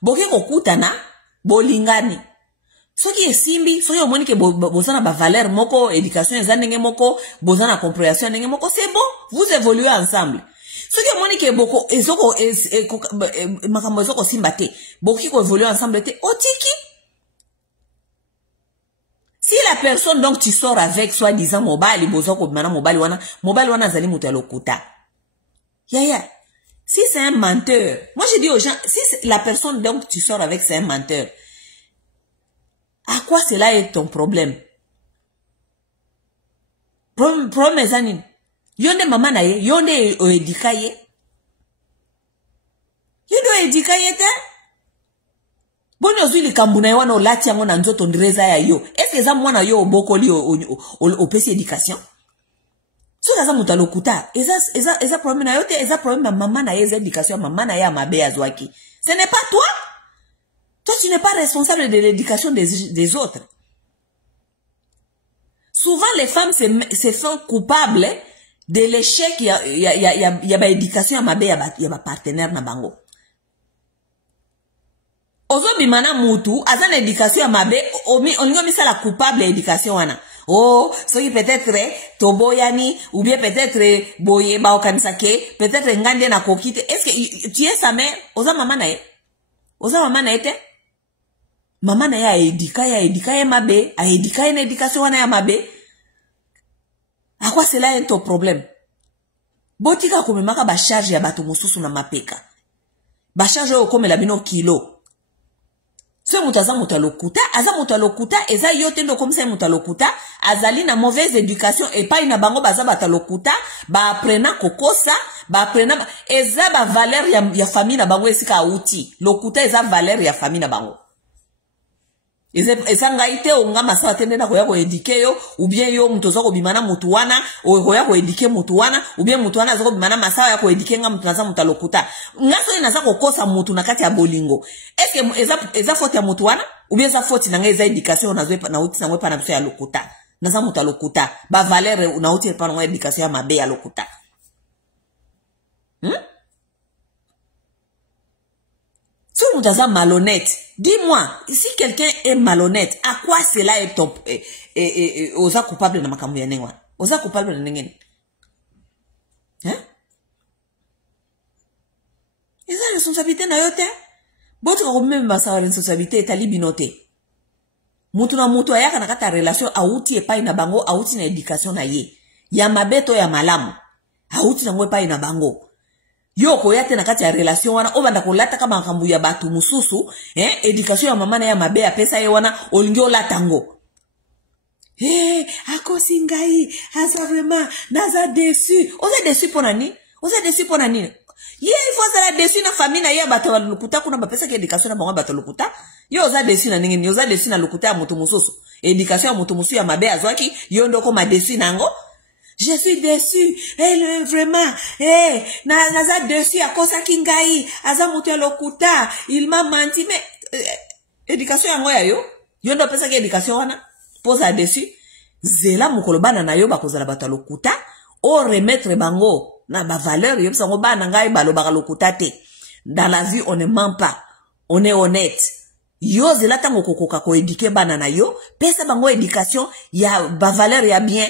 Boke kokuta na, bolingani. Soki esimbi, soki omoni ke bozana ba valeur moko, éducation ezanenge moko, bozana compréhension nenge moko, c'est bon, vous évoluez ensemble. Soki omoni ke boko ezoko makambo ezoko simbate, boki ko évoluer ensemble te, otiki. Si la personne donc tu sors avec soi-disant mobile, bozoko mana mobile wana zali mutu ya lokuta. Ya. Si c'est un menteur, moi je dis aux gens, si la personne donc tu sors avec c'est un menteur, à quoi cela est ton problème? Problème est anim. Yonde maman na ye, yonde oedikaye. Yonde oedikaye te? Bonyo zui li kambuna ya wana olati yango na nzoto ndreza ya yo. Est-ce que za mwana yo oboko li opesi éducation? So kaza muta lokuta, eza problème na yote, eza problème na maman na eza éducation, maman na ya mabe azwaki. Ce n'est pas toi. Toi, tu n'es pas responsable de l'éducation des autres. Souvent, les femmes se font coupables de l'échec, il y a ba éducation, il y a ba partenaire na bango. Ozo bimana mutu, azan éducation mabe, on y mis ça la coupable éducation wana. Oh, so qui peut-être toboyani, ou bien peut-être boye ba okanisake, peut-être ngande na kokite. Est-ce que tu es sa mère? Oza maman na ye? Oza maman na ete? Maman na ya éduca ya mabe, a éduca ya éducation wana ya mabe. À quoi cela est ton problème? Botika komemaka ba charge ya bato mosusu na mapeka. Ba charge yo komela bino kilo. Se mutaza mutalokuta, aza mutalokuta, eza yote ndo comme ça mutalokuta, azali na mauvaise éducation et pas ina bango baza batalokuta, ba aprena kokosa, ba aprena eza ba valeur ya famille na bango esika auti. Lokuta eza valeur ya famille na bango. Eza ngaite onga masawa tende na koya ko éduquer yo ou bien yo mutoza ko bimana mutu wana o koya ko éduquer mutu wana ou bien mutu wana azako bimana masawa ya ko éduquer nga mutu naza mutalokuta ngaso ina za kokosa mutu na kati ya bolingo. Est-ce que eza faute ya mutu wana ou bien eza faute na nga eza éducation na zo na uti na wepa na biso ya lokuta naza mutalokuta ba valeur na uti pa na éducation ya mabe ya lokuta. Si vous êtes malhonnête, dis-moi, si quelqu'un est malhonnête, à quoi cela est top osa coupable na makambo ya nengwa? Osa coupable na nengeni? Hein? Eza responsabilité na yote? Botu ko même basa responsabilité etali binote. Mutu na mutu ayaka na kata relation auti epai na bango, auti na éducation na ye. Ya mabeto ya malamu. Auti na ngwe epai na bango. Yo koyate na kati ya relation wana obanda kolata kama makambo ya batu mususu éducation ya mama na ya mabe ya pesa ye wana olingi olatango akosi ngai asa vraiment naza déçu pona ni ye il faut ça la déçu na famille na ye bato lokuta kuna ba pesa ke éducation na bango bato lokuta yo oza déçu na ningeni yo oza déçu na lokuta ya moto mususu éducation ya moto mususu ya mabe azwaki yo ndoko ma déçu nango. Je suis déçu. Vraiment. Naza déçu à cause kingai. Aza mutu lokuta. Il m'a menti. Mais, éducation ya ngoya yo. Yo ndo pesa ki éducation wana. Pose à déçu. Zela mukolobana na yo bakozala bata lokuta. O remettre bango. Na ba valeur. Yo pesa ngo bana ngai balobaka lokuta te. Dans la vie, on ne ment pas. On est honnête. Yo zela tango kokoka ko éduquer bana na yo. Pesa bango éducation. Ya ba valeur ya bien.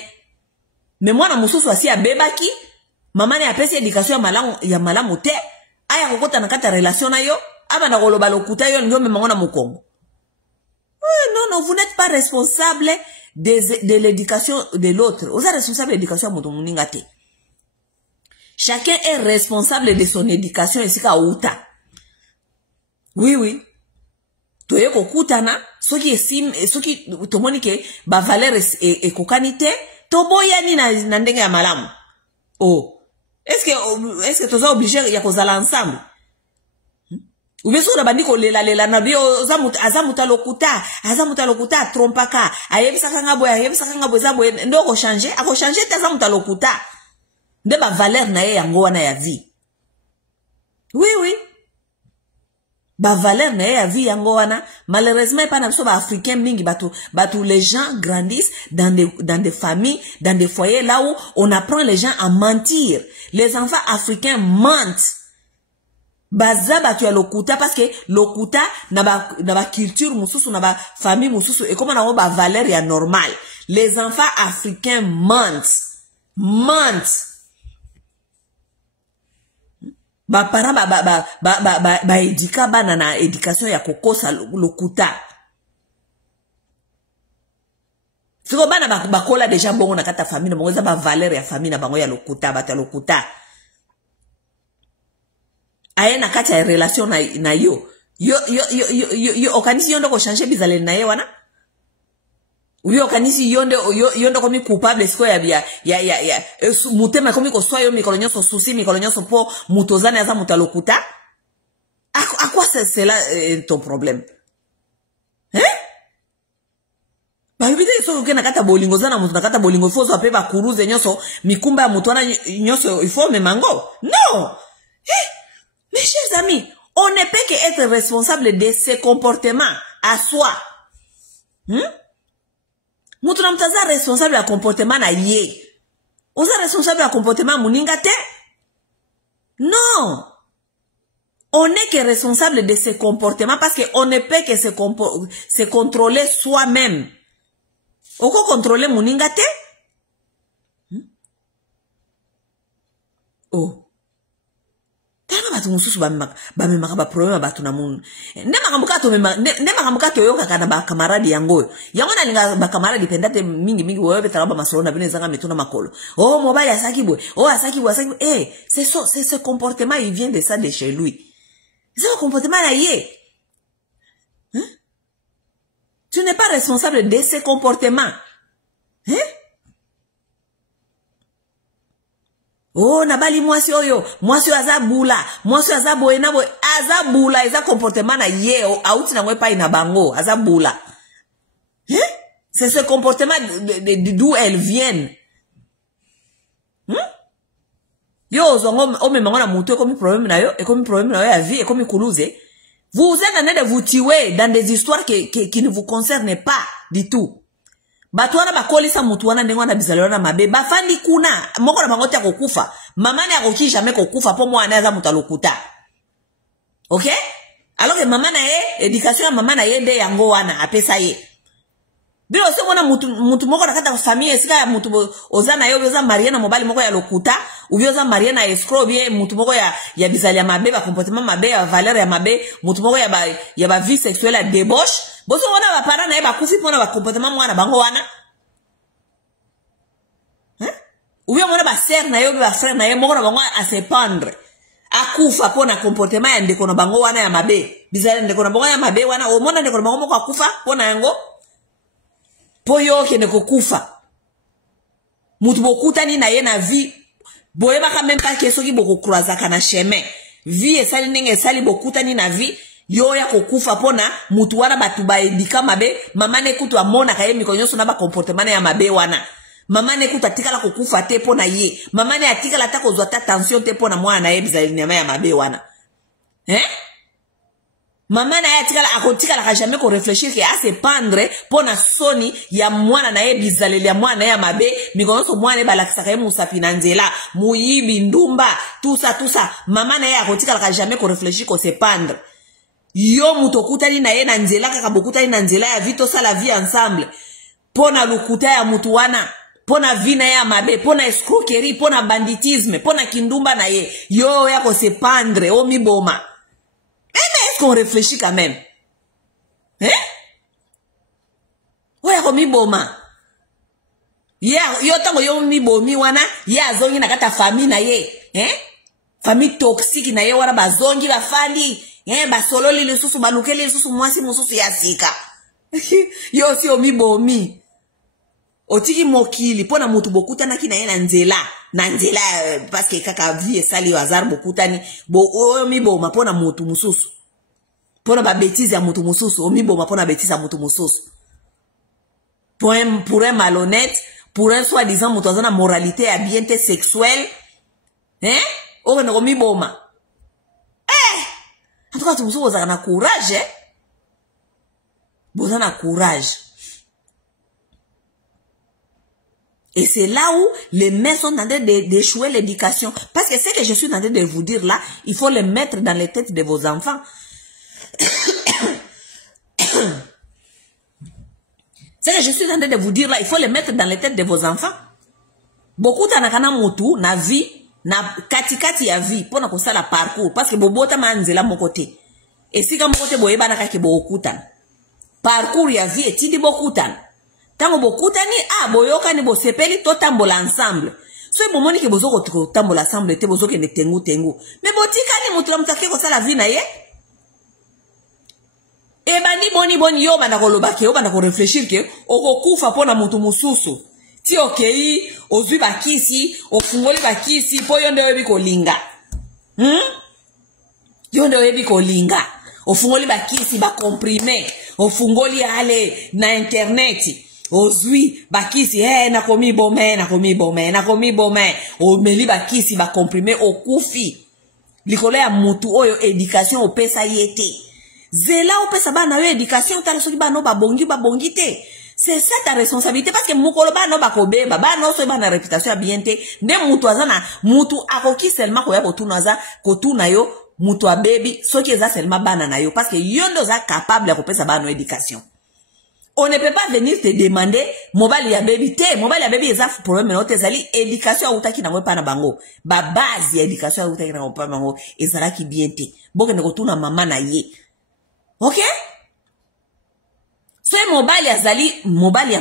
Mais moi na mususu asi ya bebaki mama ne apesi éducation ya malamu te aya kokota na kata relation na yo aba na koloba lokuta yo ngo memango na mokongo. Non, vous n'êtes pas responsable de l'éducation de l'autre. Vous êtes responsable de l'éducation de mon mungate. Chacun est responsable de son éducation ici ka uta. Oui. Toye kokutana soki tomoni ke ba valeur e kokanite toboyani na ndenge ya malamu. Oh, est-ce que tu es obligé ya kozala ensemble? Ou bien so na bandi ko lela na bio azamuta lokuta trompaka ayebisaka ngabo zabo ndo ko changer te azamuta lokuta nde ba valeur na ye yango wana ya vie. Oui. Ba valeur na ya vie yango wana malheureusement pas na biso ba africain mingi bato les gens grandissent dans des familles, dans des foyers là où on apprend les gens à mentir. Les enfants africains mentent. Baza batu ya lokuta parce que lokuta na ba culture mususu na ba famille mususu et comment na ba valeur ya normal. Les enfants africains mentent. Ba parents ba éduca bana na éducation ya kokosa lokuta. Siko bana bakola déjà bongo na kata famille na bongo za ba valeur ya famille na bango ya lokuta bata lokuta. Aye na kata ya relation na yo okanisi yondo ko changer bizale na ye wana. Uyo kanisi yondo komi coupable siko ya mutema komi ko soyo mikolonyoso susi mikolonyoso po mutozane aza mutalokuta. À quoi c'est là ton problème? Babibite so ke nakata bolingo zana mutu nakata bolingo faut so pe ba kuruze nyoso mikumba mutu wana nyoso il faut memango. Non. Mes chers amis, on ne peut qu'être responsable de ses comportements à soi. Mutu na mtaza responsable ya comportement na ye. Oza responsable ya comportement muninga te? Non. On n'est que responsable de ses comportements parce qu'on ne peut que se contrôler soi-même. On peut contrôler muninga te? Oh. Tana batu mususu ba memaka ba problème batu na munu. Ndema kamuka to yoka kana ba kamaradi yango. Yango na linga ba kamaradi pendate mingi wewe talaba masolo na bine zanga metuna makolo. Oh mobile asaki boy. Oh asaki boy. C'est ce comportement il vient de ça de chez lui. C'est un comportement là yé. Tu n'es pas responsable de ce comportement. Oh, nabali mwasi oyo azabula, mwasi azabo enabo, azabula, eza comportement na ye, auti na mwepa inabango, azabula. C'est ce comportement d'où elles viennent. Yo, zongo, ome mangona mutu, ekomi problème na yo, ya vie, ekomi kuluze. Vous êtes en train de vous tuer dans des histoires qui ne vous concernent pas du tout. Batuana bakolisa mutu wana ndengo na bizalona mabe bafandi kuna moko na bango te kokufa mamane akokisha me kokufa po mwana aza mutu alokuta. OK? Alors que mama na ye éducation ya mama na ye nde yango wana apesa ye. Bio se mona mutu moko na kata famille esika ya mutu ozana yo oza marié na mobali moko ya lokuta ou oza marié na escroc bien mutu moko ya bizali ya mabe ba comportement mabe ya valeur ya mabe mutu moko ya ba vie sexuelle ya débauche. Boso wana ba parents na ye ba kufi pona ba comportement mwana bango wana. Ou bien mwana ba sœur na ye ba frère na ye moko na bango a se pendre. Akufa pona comportement ya ndeko na bango wana ya mabe. Bizali ndeko na bango ya mabe wana o mona ndeko na bango moko akufa pona yango. Poyo kene kokufa. Mutu bokuta ni na ye na vie. Boye baka même pas keso ki boko croiser kana chemin. Vie esali ndenge esali bokuta ni na vie. Yo ya kokufa pona mutu wana batu ba edika mabe. Mama ne kutu amona kaye mikonyoso na ba comportement ya mabe wana. Mama ne kutu atikala kokufa te pona ye. Mama ne atikala ta kozwa ta tension te pona mwana ye bizali nyama ya mabe wana. Mama na ya tikala akotikala ka jamais ko réfléchir ke ase pendre pona soni ya mwana na ye bizaleli ya mwana ya mabe mikonyoso mwana balakisa ka musapi na nzela muyibi ndumba tout ça mama na ye akotikala ka jamais ko réfléchir ko se pendre. Yo mutokutani na ye na nzela kaka bokutani na nzela ya vito sa la vie ensemble. Pona lukuta ya mutu wana, pona vina ya mabe, pona escroquerie, pona banditisme, pona kindumba na ye. Yo yako se pendre, o miboma. Mais est-ce qu'on réfléchit quand même? O yako miboma. Yo tango yo mibomi wana, ya zongi na kata famille na ye. Famille toxique na ye wana bazongi la fandi. Basololi lisusu balukeli lisusu mwasi mususu ya sika. Yo si omibomi. Otiki mokili pona mutu bokutana ki na ye na nzela parce que kaka vie esali hasard bokutani omiboma pona mutu mususu. Pona ba bêtise ya mutu mususu, omiboma pona bêtise ya mutu mususu. Pour un malhonnête, pour un soi-disant mutu azana moralité ya bienté sexuelle. Oke na omiboma. En tout cas, tu vous avez courage, Vous avez courage. Et c'est là où les mères sont en train d'échouer l'éducation. Parce que ce que je suis en train de vous dire là, il faut le mettre dans les têtes de vos enfants. Ce que je suis en train de vous dire là, il faut le mettre dans les têtes de vos enfants. Beaucoup d'anakana motu, na vie, na katikati ya vie pona kosala parcours parce que bobota manzela mokote et si comme mokote boyeba na kake bokutan parcours ya vie etindi bokutan tango bokutani boyoka ni bosepeli to tambola ensemble so bomoni ke bozoko tambola ensemble te bozoke ne tengu mais botikani mutu mutake kosala vie na ye e bani boni yo bana koloba ke yo bana ko réfléchir ke okokufa pona mutu mususu. Ti okei, ozui bakisi, ofungoli bakisi, po yonde webi kolinga. Yonde webi kolinga. Ofungoli bakisi, ba comprime. Ofungoli ale na internet. ozwi bakisi nakomi bome omeli bakisi bakomprime okufi likolo ya mutu oyo éducation opesa yete zela opesa bana yo éducation tala soki bana babongi te. C'est ça ta responsabilité parce que mukolo bana bakobeba bana so bana réputation ya bien te nde mutu azana mutu akoki seulement koya kotuna yo mutu abebi soki eza seulement bana na yo parce que yo ndo za capable ya kopesa bana éducation. On ne peut pas venir te demander mobali ya baby te mobali ya baby eza problème na otezali éducation ya utaki nango pa na bango ba base ya éducation ya utaki nango pa bango ezala ki bien te boke ne kotuna mama na ye. OK? So mobali azali mobali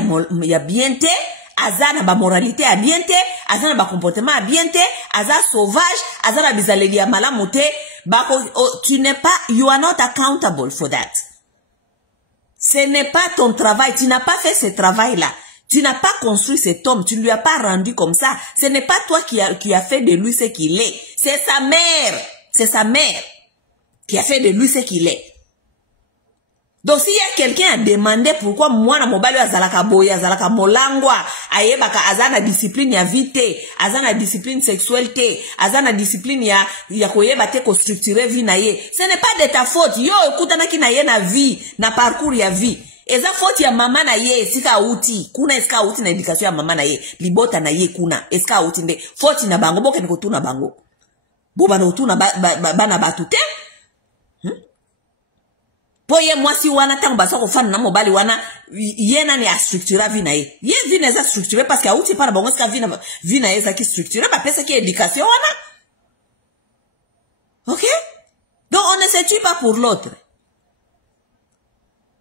ya bien te azana ba moralité ya bien te azana ba comportement ya bien te aza sauvage azana bizaleli ya malamu te tu n'es pas you are not accountable for that. Ce n'est pas ton travail. Tu n'as pas fait ce travail-là. Tu n'as pas construit cet homme. Tu ne lui as pas rendu comme ça. Ce n'est pas toi qui a fait de lui ce qu'il est. C'est sa mère. C'est sa mère qui a fait de lui ce qu'il est. Donc, s'il y a quelqu'un à demander pourquoi moi, na mobali azalaka boya, azalaka molangwa, ayebaka azana discipline ya vite, azana discipline sexuelle te, azana discipline ya koyeba te ko structurer vie na ye. Ce n'est pas de ta faute. Yo, ekutana ki na ye na vie, na parcours ya vie. Eza faute ya mama na ye, sika uti. Kuna eska uti na éducation ya mama na ye. Libota na ye kuna, eska uti nde. Faute na bango, boke niko tuna bango. Boba na utuna bana batu te. Poye mwasi wana tango basa kofana na mobali wana yena ni a structure vie na ye. Ye vie na za structure parce que auti para bango ska vie na ye za ki structure ba pesa ki éducation wana. OK? Donc on ne se tue pas pour l'autre.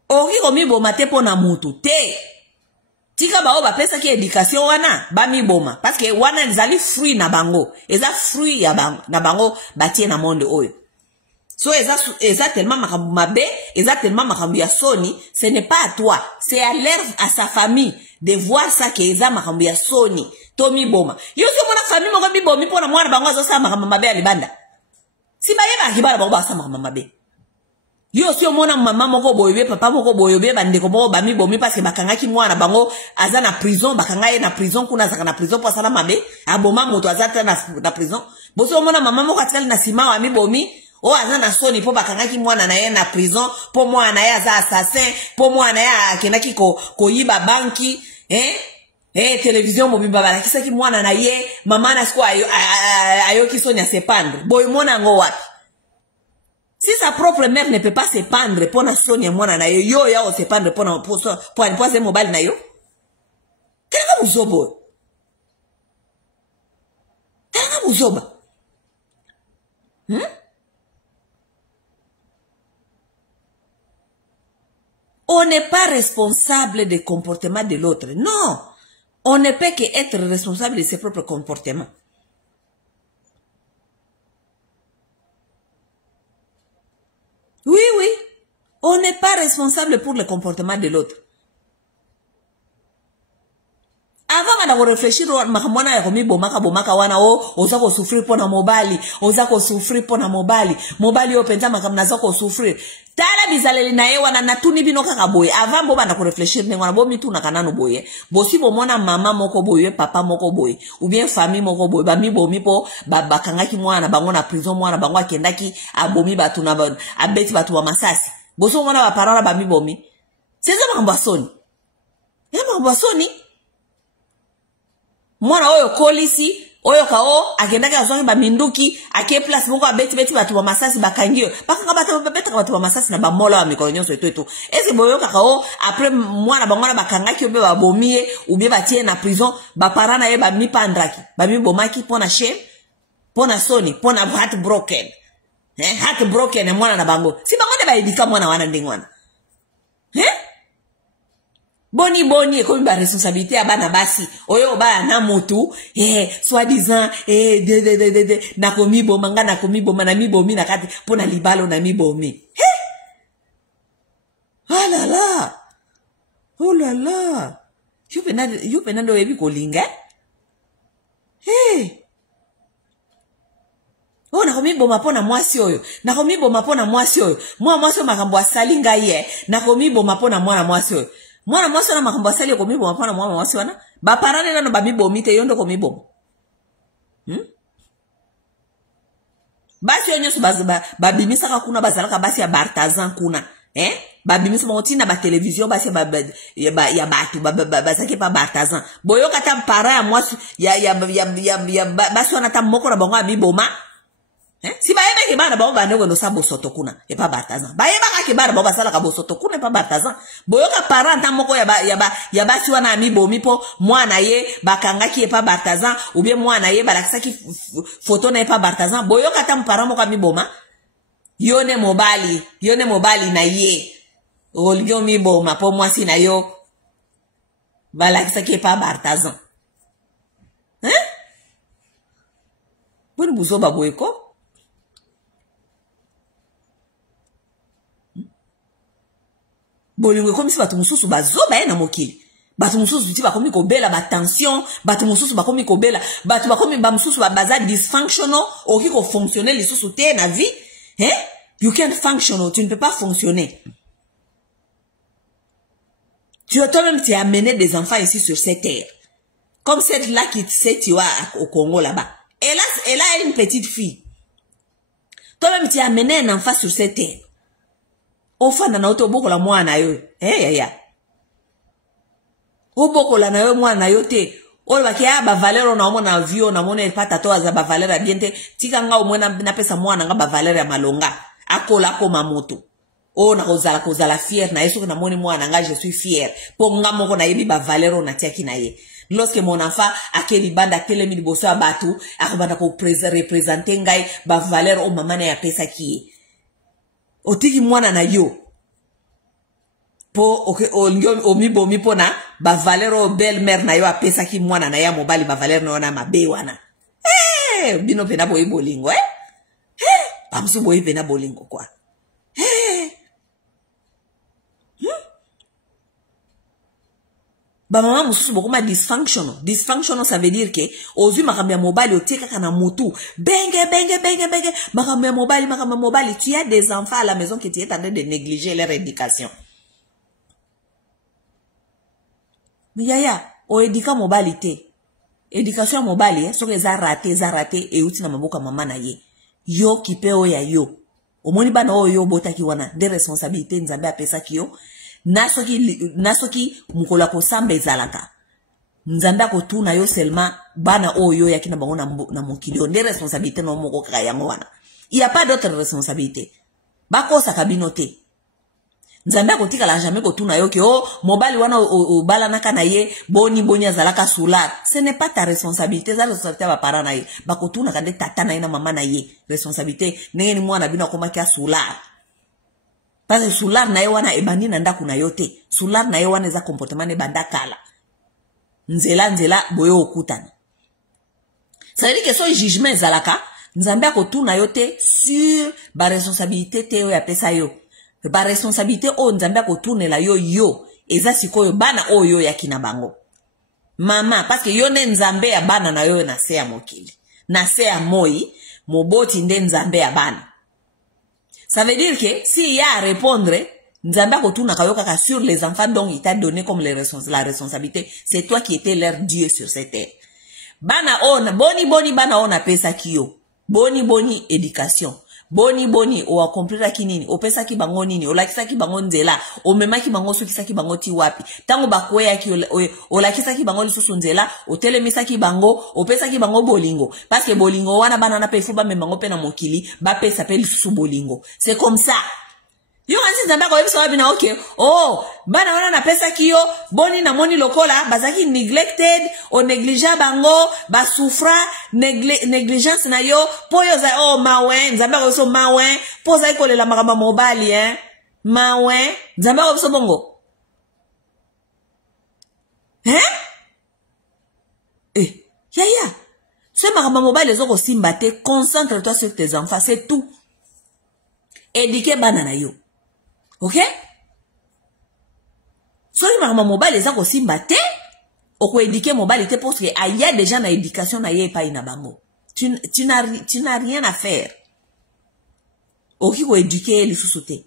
Oki komi boma te pona mutu te. Tika ba ba pesa ki éducation wana ba mi boma parce que wana zali fruit na bango. Eza fruit ya bango na bango batie na monde oyo. So eza tellement makambu mabe, eza tellement makambu ya soni, ce n'est pas à toi, c'est à l'air à sa famille de voir ça que eza makambu ya soni. Tomi boma. Yo si mona famille moko mi bomi pona mwana bango azo sa makambu mabe alibanda. Si ba yeba kibala bango ba sa makambu mabe. Yo si mona mama moko boyebe papa moko boyebe bandeko moko ba mi bomi parce que bakangaki mwana bango aza na prison, bakanga ye na prison kuna zaka na prison pour sala mabe, aboma moto azata na prison. Boso mona mama moko atikali na sima wa mi bomi. Oh azana soni po bakangaki mwana na ye na prison po mwana na ye aza assassin po mwana na ye akenaki koyiba banki télévision mobimba balakisa ki mwana na ye mama na siko ayoki soni se pendre boy mona ngo wapi. Si sa propre mère ne peut pas se pendre pour na soni ya mwana na ye yo ya o se pendre pour se mobile na yo kanga muzoba On n'est pas responsable des comportements de l'autre. Non. On ne peut qu'être responsable de ses propres comportements. Oui, oui. On n'est pas responsable pour le comportement de l'autre. Avant de réfléchir, makamwana ya komi bomaka wana oza ko souffrir pona mobali, oza ko souffrir pona mobali yo penza makamna za ko souffrir. Tala bizaleli na ye wana natuni bino kaka boye. Avant bo bana ko réfléchir ngwana bo mitu na kanano boye. Bosi bo mona mama moko boye, papa moko boye, ou bien famille moko boye, ba mi bomi po bakangaki mwana bango na prison mwana bango akendaki abomi batu na abeti batu wa masasi. Boso mwana ba parole ba mi bomi. C'est ça makambo soni. Makambo soni. Mwana oyo kolisi, oyo kao, akendaki azongi ba minduki, ake place moko abeti batu wa masasi bakangio. Bakanga batu wa masasi na ba mola wa mikolo nyonso eto. Ese boyo kakao, après mwana bangwana bakangaki obe ba bomie, oube batie na prison, ba parana ye ba mi pandraki, ba mi bomaki pona shame, pona soni, pona heartbroken. Heartbroken mwana na bango. Si bango de ba edika mwana wana ndengwana. Boni comme ba responsabilité ya bana basi oyo ba na motu soi-disant na komi boma nga na komi boma na mi bomi na kati pona libalo na mi bomi oh là là you penando ebi kolinga oh na komi boma pona mwasi oyo na komi boma pona mwasi oyo mwasi makambo asali ngai na komi boma pona mwana mwasi oyo Mwana mwasi wana makambo asali ko miboma pana mwana mwasi wana ba parane na ba mibomi te yondo ko miboma. Basi onyo ba bimisa ka kuna bazalaka basi ya Bartazan kuna babimisa montina ba television basi ya batu bazake pa Bartazan boyo kata para ya mwasi ya basi wana ta moko na bango ya miboma si ba yeba ke bana ba ba ndo sa bosoto kuna e pa Bartazan ba yeba ka ke bana ba sala ka bosoto kuna e pa Bartazan boyo ka para ta moko ya basi wana mibomi po mwana ye bakangaki e pa Bartazan ou bien mwana ye balakisaki photo na e pa Bartazan boyo ka ta mpara moko ya miboma yone mobali na ye olio miboma po mwasi na yo balakisaki e pa Bartazan boni buzoba boyeko bolingo comme si batu mususu bazoba na mokili batu mususu ti bakomi kobela ba tension batu mususu bakomi kobela batu bakomi ba mususu baza dysfunctional oki ko fonctionner lisusu te na vie you can't function, tu ne peux pas fonctionner. Tu as toi-même amené des enfants ici sur cette terre comme cette là qui sait tu vois au Congo là-bas elle a une petite fille toi-même tu as amené un enfant sur cette terre ofana na oto bokola mwana yo ya obokola na yo mwana yo te olba ke ba valeur na omona vio na mona pata to za ba valeur bien te tikanga omona na pesa mwana nga ba valeur ya malonga akola ko mamoto o na kozala fier na yesu na moni mwana nga je suis fier po nga moko na yebi ba valeur na tiaki na ye lorsque mon enfant akeli banda telemi liboso ya batu akobanda ko représenter ngai ba valeur o mama na ya pesa ki otiki mwana na yo po omibomi po na ba valero belle mère na yo apesa ki mwana na ya mobali ba valero na mabe wana bino pena boye bolingo bamsu boye pena bolingo kwa ba mama mususu bokoma dysfunctional ça veut dire que ozui makambo ya mobali otika kana mutu benge makambo ya mobali tu as des enfants à la maison que tu es en train de négliger leur éducation yaya o éduca mobali te éducation mobali soki eza raté e uti na maboka mama na ye yo kipeo ya yo omoni bana oyo botaki wana de responsabilité nzambe apesaki yo nasoki mukola kosamba ezalaka nzambe akotuna yo seulement bana oyo yakina bango na mokili nde responsabilité no moko kaka yango wana il y a pas d'autre responsabilité bakosa kabino te nzambe akotikala jamais kotuna yo ke mobali wana obala naka na ye boni azalaka soulard ce n'est pas ta responsabilité za responsabilité ba parents na ye bakotuna kande tata na ye na mama na ye responsabilité ndenge ni mwana bino akomaki soulard parce que soulard na ye wana ebandi na ndaku na yo te soulard na ye wana eza comportement ebanda kala nzela boyo okutana ça veut dire que son jugement ezalaka nzambe akotuna yo te sur ba responsabilité te yo ya pesa yo ba responsabilité o nzambe akotunela yo eza sikoyo bana oyo yakina bango mama parce que yo nde nzambe ya bana na yo na se ya mokili na se ya moi moboti nde nzambe ya bana. Ça veut dire que s'il y a à répondre, nzambe akotuna kayo kaka sur les enfants dont il t'a donné comme la responsabilité, c'est toi qui étais leur Dieu sur cette terre. Bana on boni bana on apesa kiyo boni éducation boni o accomplir kinini o pesa ki bango nini o lakisa ki bango nzela o mema ki bango sukisa ki bango ti wapi tango bakweya ki o lakisa ki bango lisusu nzela o telemisa ki bango o pesa ki bango bolingo parce que bolingo wana bana na pe fu ba memango pe na mokili ba pesa pe lisusu bolingo c'est comme ça. Yo ansi nzamba ko yebisa bina okay bana wana na pesa kiyo boni na moni lokola bazaki neglected o négligea bango ba souffra négligence na yo po yo za mawen nzamba ko so mawen po za ko lela makamba mobali mawen nzamba ko so bongo ya ce makamba mobali zo ko simba te, concentre-toi sur tes enfants, c'est tout. Éduquer bana na yo. OK? Soki makamba mobile eza ko simba te, oko éduquer mobile te parce que y a déjà na éducation na ye pa ina bango. Tu n'as rien à faire. Oki ko éduquer les sous-soutés.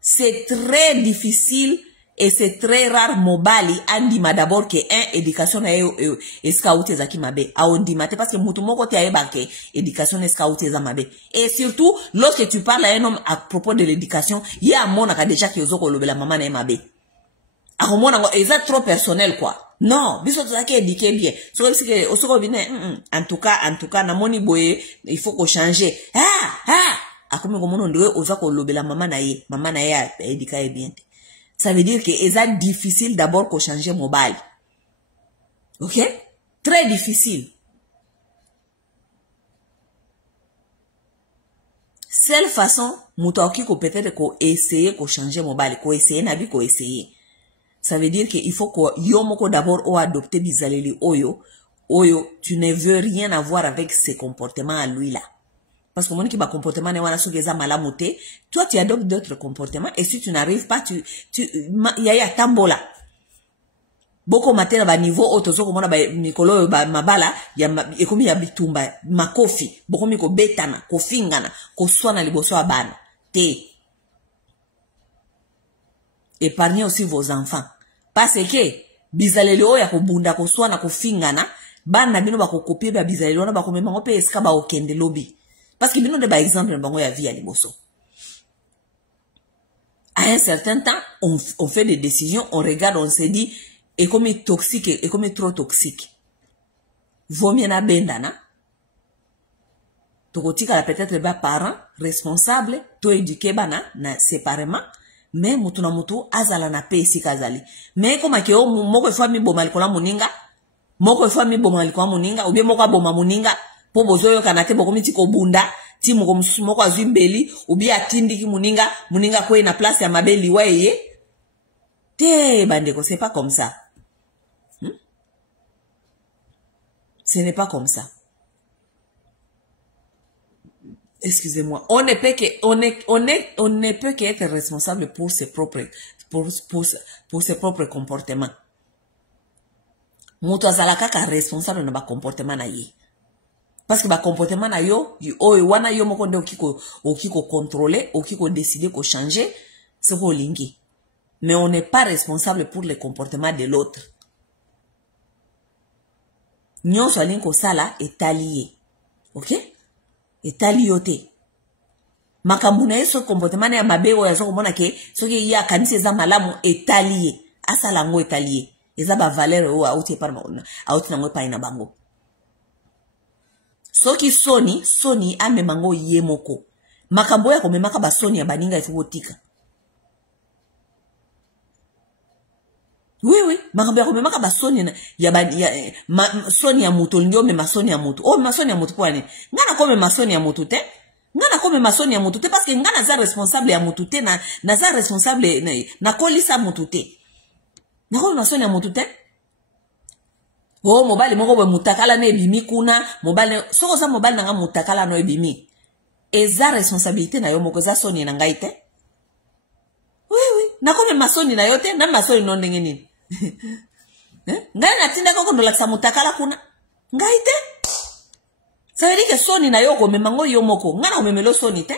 C'est très difficile et c'est très rare mobali andima d'abord que éducation na escouté zaki mabe a ondimate parce que mutu moko te ayeba ke éducation escouté za mabe et surtout lorsque tu parles à un homme à propos de l'éducation il y a mona ka déjà que ozoko lobela maman na mabe a mona eza trop personnel quoi non biso tozaki éduquer bien soko bine en tout cas na moni boye il faut qu'on changer akomi komono ndewe ozako lobela maman na ye a éduquer bien. Ça veut dire que c'est difficile d'abord qu'on change mobile. Ok? Très difficile. Seule façon, moutaki ko peut-être qu'on essayer qu'on changer mobile, qu'on essayer nabi qu'on essayer. Ça veut dire qu'il faut que yomoko d'abord ou adopter bizaleli oyo, tu ne veux rien avoir avec ses comportements à lui là. Parce que mon qui va comportement ne wana sogeza malamuté, toi tu adoptes d'autres comportements et si tu n'arrives pas ya tambola. Boko matera ba niveau otozo ko mona ba mikolo ba mabala ya ekomi ya bitumba makofi, boko miko betana, ko fingana, ko swana liboso abana. Te. Épargnez aussi vos enfants. Parce que bizaleli oya ko bunda ko swana ko fingana, bana bino ba ko copier ba bizaleli wana ba ko mema ngope eska ba okende lobby. Parce que nous avons par exemple le ya vie à liboso. À un certain temps, on fait des décisions, on regarde, on se dit, et comme est toxique, et comme est trop toxique. Vaut mieux na bendana. Tokotika peut-être ba parents responsables, to éduquer bana na séparément, mais mutu na mutu azala na pe esi kazali. Mais comme ke o moko fwa mi boma likola muninga, moko fwa mi boma likola muninga, ou bien moko boma muninga. Po bozoyo kanate boko miti ko bunda ti moko azwi mbeli ubi atindi ki muninga kwe na place ya mabeli weye te bandeko c'est pas comme ça ce n'est pas comme ça excusez-moi on ne peut qu'être responsable pour ses propres comportements mutu azalaka ka responsable na ba comportement na ye. Parce que ba comportement na yo wana yo moko nde okiko contrôler, okiko décider ko changer, c'est ko lingi. Mais on n'est pas responsable pour le comportement de l'autre. Nyonso alinko sala est allié. OK? Est allié. Makambu na yeso comportement na mabe o yazo komona ke soki ya kanisi za malamu est allié. Asala ngo est allié. Eza ba valeur o auti par auti na ngo pa ina bango. Soki soni ame mango yemoko. Makambo ya komemaka ba soni ya baninga ifugotika. Oui, makambo ya komemaka ba soni ya soni ya mutu ndio me masoni ya mutu. Oh, masoni ya mutu kwani? Ngana kome masoni ya mutu te? Ngana kome masoni ya mutu te parce que ngana za responsable ya mutu te na za responsable na kolisa mutu te. Na kome masoni ya mutu te? Oh, mobile moko we mutakala na ebimi kuna, mobile soko za mobile nanga mutakala no ebimi. Eza responsabilité na yo moko za soni na ngai te? Oui, na kome masoni na yo te, na masoni no ndenge nini? Ngai na tinda koko ndo lakisa mutakala kuna. Ngai te? Ça veut dire que soni na yo ko memango yo moko, ngana ko memelo soni te?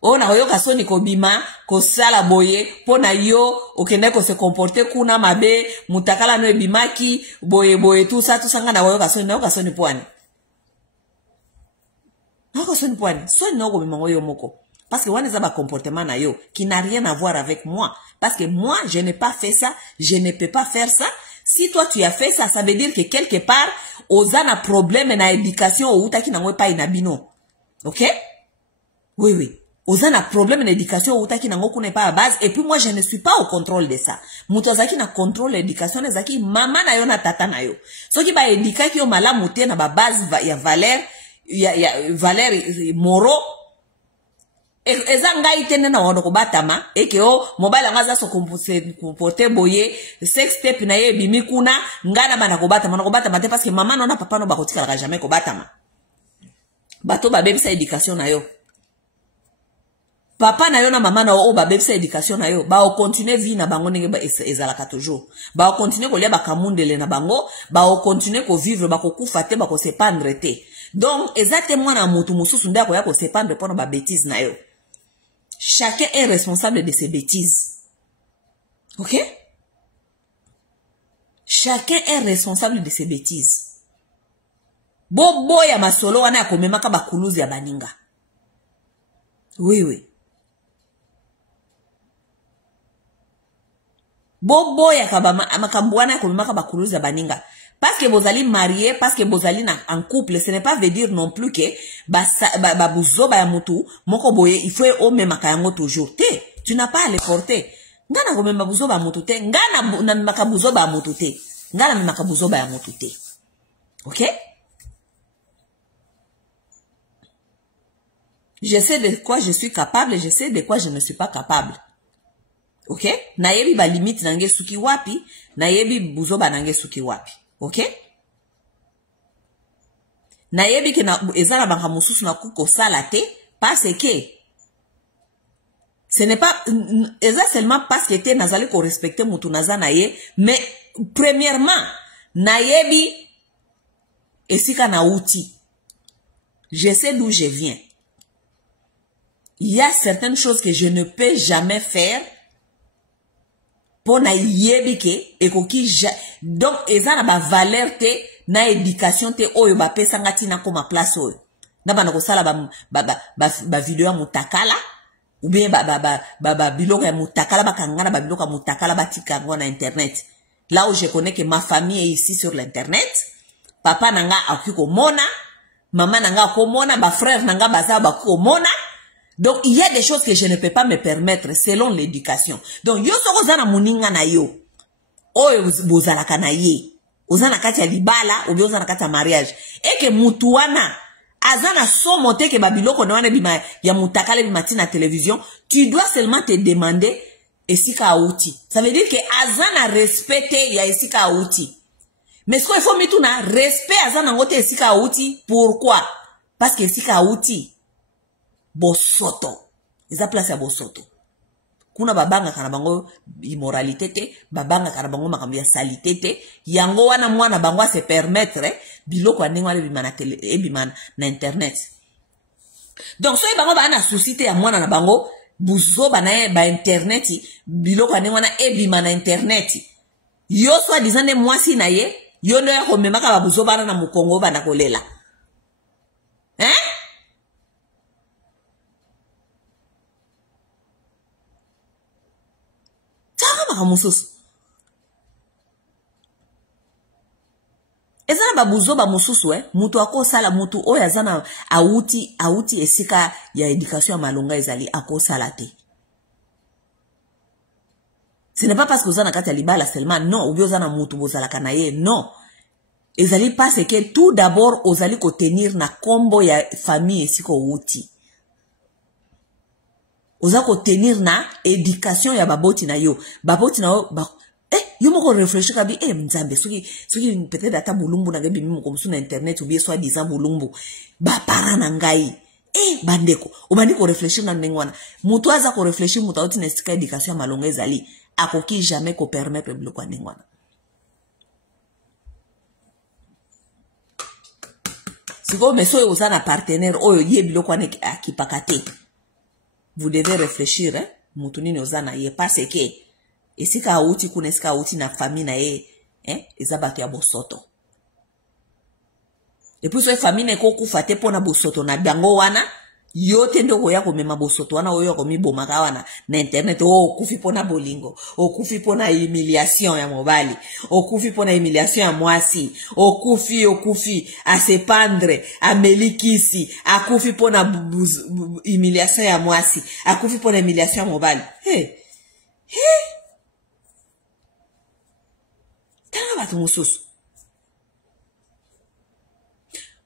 Oh, na yo ka soni ko bima, ko sala boye, pona yo, okende ko se comporter kuna mabe, mutakala no ebimaki, boye, tout ça nga na yo ka soni poani. Na yo ka soni poani, soni na yo ko bima yo moko. Parce que wane za ba comportement na yo, qui n'a rien à voir avec moi. Parce que moi, je n'ai pas fait ça, je ne peux pas faire ça. Si toi tu as fait ça, ça veut dire que quelque part, ozana problème na éducation, ou utaki na ngwe pa inabino. Ok? Oui. Ozana problème d'éducation ou taki nango kune pas à base et puis moi je ne suis pas au contrôle de ça. Mutu azaki na contrôle l'éducation ezaki mama na yo na tata na yo. Soki ba éducation yo malamu te na ba base ya valeur valeur moro eza ngai tene na wono ko batama eke o mobile ngaza so comporter boye sex step na ye bimi kuna ngana bana ko batama te parce que mama na papa no ba kotika jamais ko batama. Bato ba bebisa éducation na yo. Papa na yo na mama na o ba bebisa éducation na yo ba o continuer vie na bango ndenge ba ezalaka toujours ba o continuer ko lia ba kamundele na bango ba o continuer ko vivre ba ko kufa te ba ko se pendre te donc exactement na mutu mususu ndako ya ko se pendre pona ba bêtises na yo chacun est responsable de ses bêtises Ok? Chacun est responsable de ses bêtises. Bobo ya masolo wana ya komemaka bakuluzi ya baninga. Oui, oui. Bobo ya makambo wana ya komemaka bakuluzi ya baninga. Parce que vous allez marier, parce que vous allez en couple, ce n'est pas veut dire non plus que babuzo ba mutu moko boye il faut o memaka yango toujours. Tu n'as pas à les porter. Ngana ko memba buzo ba mutu te, ngana na makabuzo ba mutu te. Ngana makabuzo ba mutu te. OK? Je sais de quoi je suis capable et je sais de quoi je ne suis pas capable. OK? Nayebi ba limite nange suki wapi, nayebi buzo ba nange suki wapi. OK? Nayebi ke na ezala banga mususu na kuko sala te parce que ce n'est pas seulement parce que te nazali ko respecter mutu nazana ye, mais premièrement nayebi esika na uti. Je sais d'où je viens. Il y a certaines choses que je ne peux jamais faire pour na yebike ekoki donc ezana ba valeur te na éducation te oyo ba pesa ngati na koma place oyo na bana ko sala ba video ya mutakala ou bien ba biloko ya mutakala ba kangana ba biloko ya mutakala batika ngo na internet. Là où je connais que ma famille est ici sur l'internet, papa nanga akiko mona, maman nanga ko mona, ba frère nanga baza ba ko mona. Donc, il y a des choses que je ne peux pas me permettre selon l'éducation. Donc, yo soko zana muninga na yo. Oyo bozalaka na ye. Ozana kati ya libala, ou ozana kati ya mariage. Et que mutuana, azana so monte ke babiloko na wane bima ya mutakale bimati na télévision, tu dois seulement te demander esika auti. Ça veut dire que azana respecte ya esika auti. Mais ce qu'il faut mettre na respect azana ngote esika auti. Pourquoi? Parce que esika auti bosoto. Eza place ya bosoto. Kuna babanga kana bango immoralité te, babanga kana bango makambo ya salité te, yango wana mwana bango se permettre biloko ya ndenge wana bimana tele ebimana na internet. Donc so bango ba na souci te ya mwana na bango buzo bana ba internet biloko ya ndenge wana ebimana internet. Yo so disant mwasi na ye, yo ndo ya komemaka ba buzo bana na mukongo bana kolela. Hein? Mususu. Ezana babuzo ba mususu mutu ako sala mutu oyo azana auti esika ya éducation ya malonga ezali ako sala te. Ce n'est pas parce que ozana kati ya libala seulement non, ou bien ozana mutu bozala kanaye non. Ezali parce que tout d'abord ozali ko tenir na kombo ya famille esiko outi. Oza ko tenir na éducation ya baboti na yo. Baboti na yo, yo moko réfléchir kabi, mzambe, soki peut-être ata bulumbu na gebi mimo komsu na internet, ou bien soit disant bulumbu, ba parana ngai. Bandeko, obandi ko réfléchir na ndengwana. Mutu aza ko réfléchir mutu auti na esika éducation ya malonga ezali, akoki jamais ko permettre biloko ya ndengwana. Siko meso yo oza na partenaire, oyo ye biloko wane akipakate. Vous devez réfléchir, mutunini ozana ye parce que esika auti kuna esika auti na famille na ye, ezabatu ya bosoto. Et puis so famille ne ko kufate pona bosoto na bango wana, yote ndoko ya komema bosoto wana oyo komi bomaka wana na internet kufi pona bolingo, kufi pona humiliation ya mobali, kufi pona humiliation ya mwasi, kufi a se pendre, a melikisi, kufi pona humiliation ya mwasi, kufi pona humiliation ya mobali. Tanga batu mususu.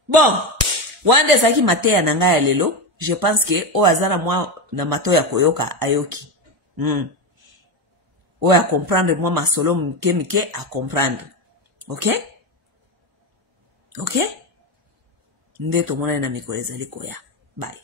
Bon, wande saki matea na ngaya lelo. Je pense que o azana moi na mato ya koyoka ayoki. O ya comprendre moi masolo mike a comprendre. OK? OK? Ndeto mwana na mikoleza liko ya. Bye.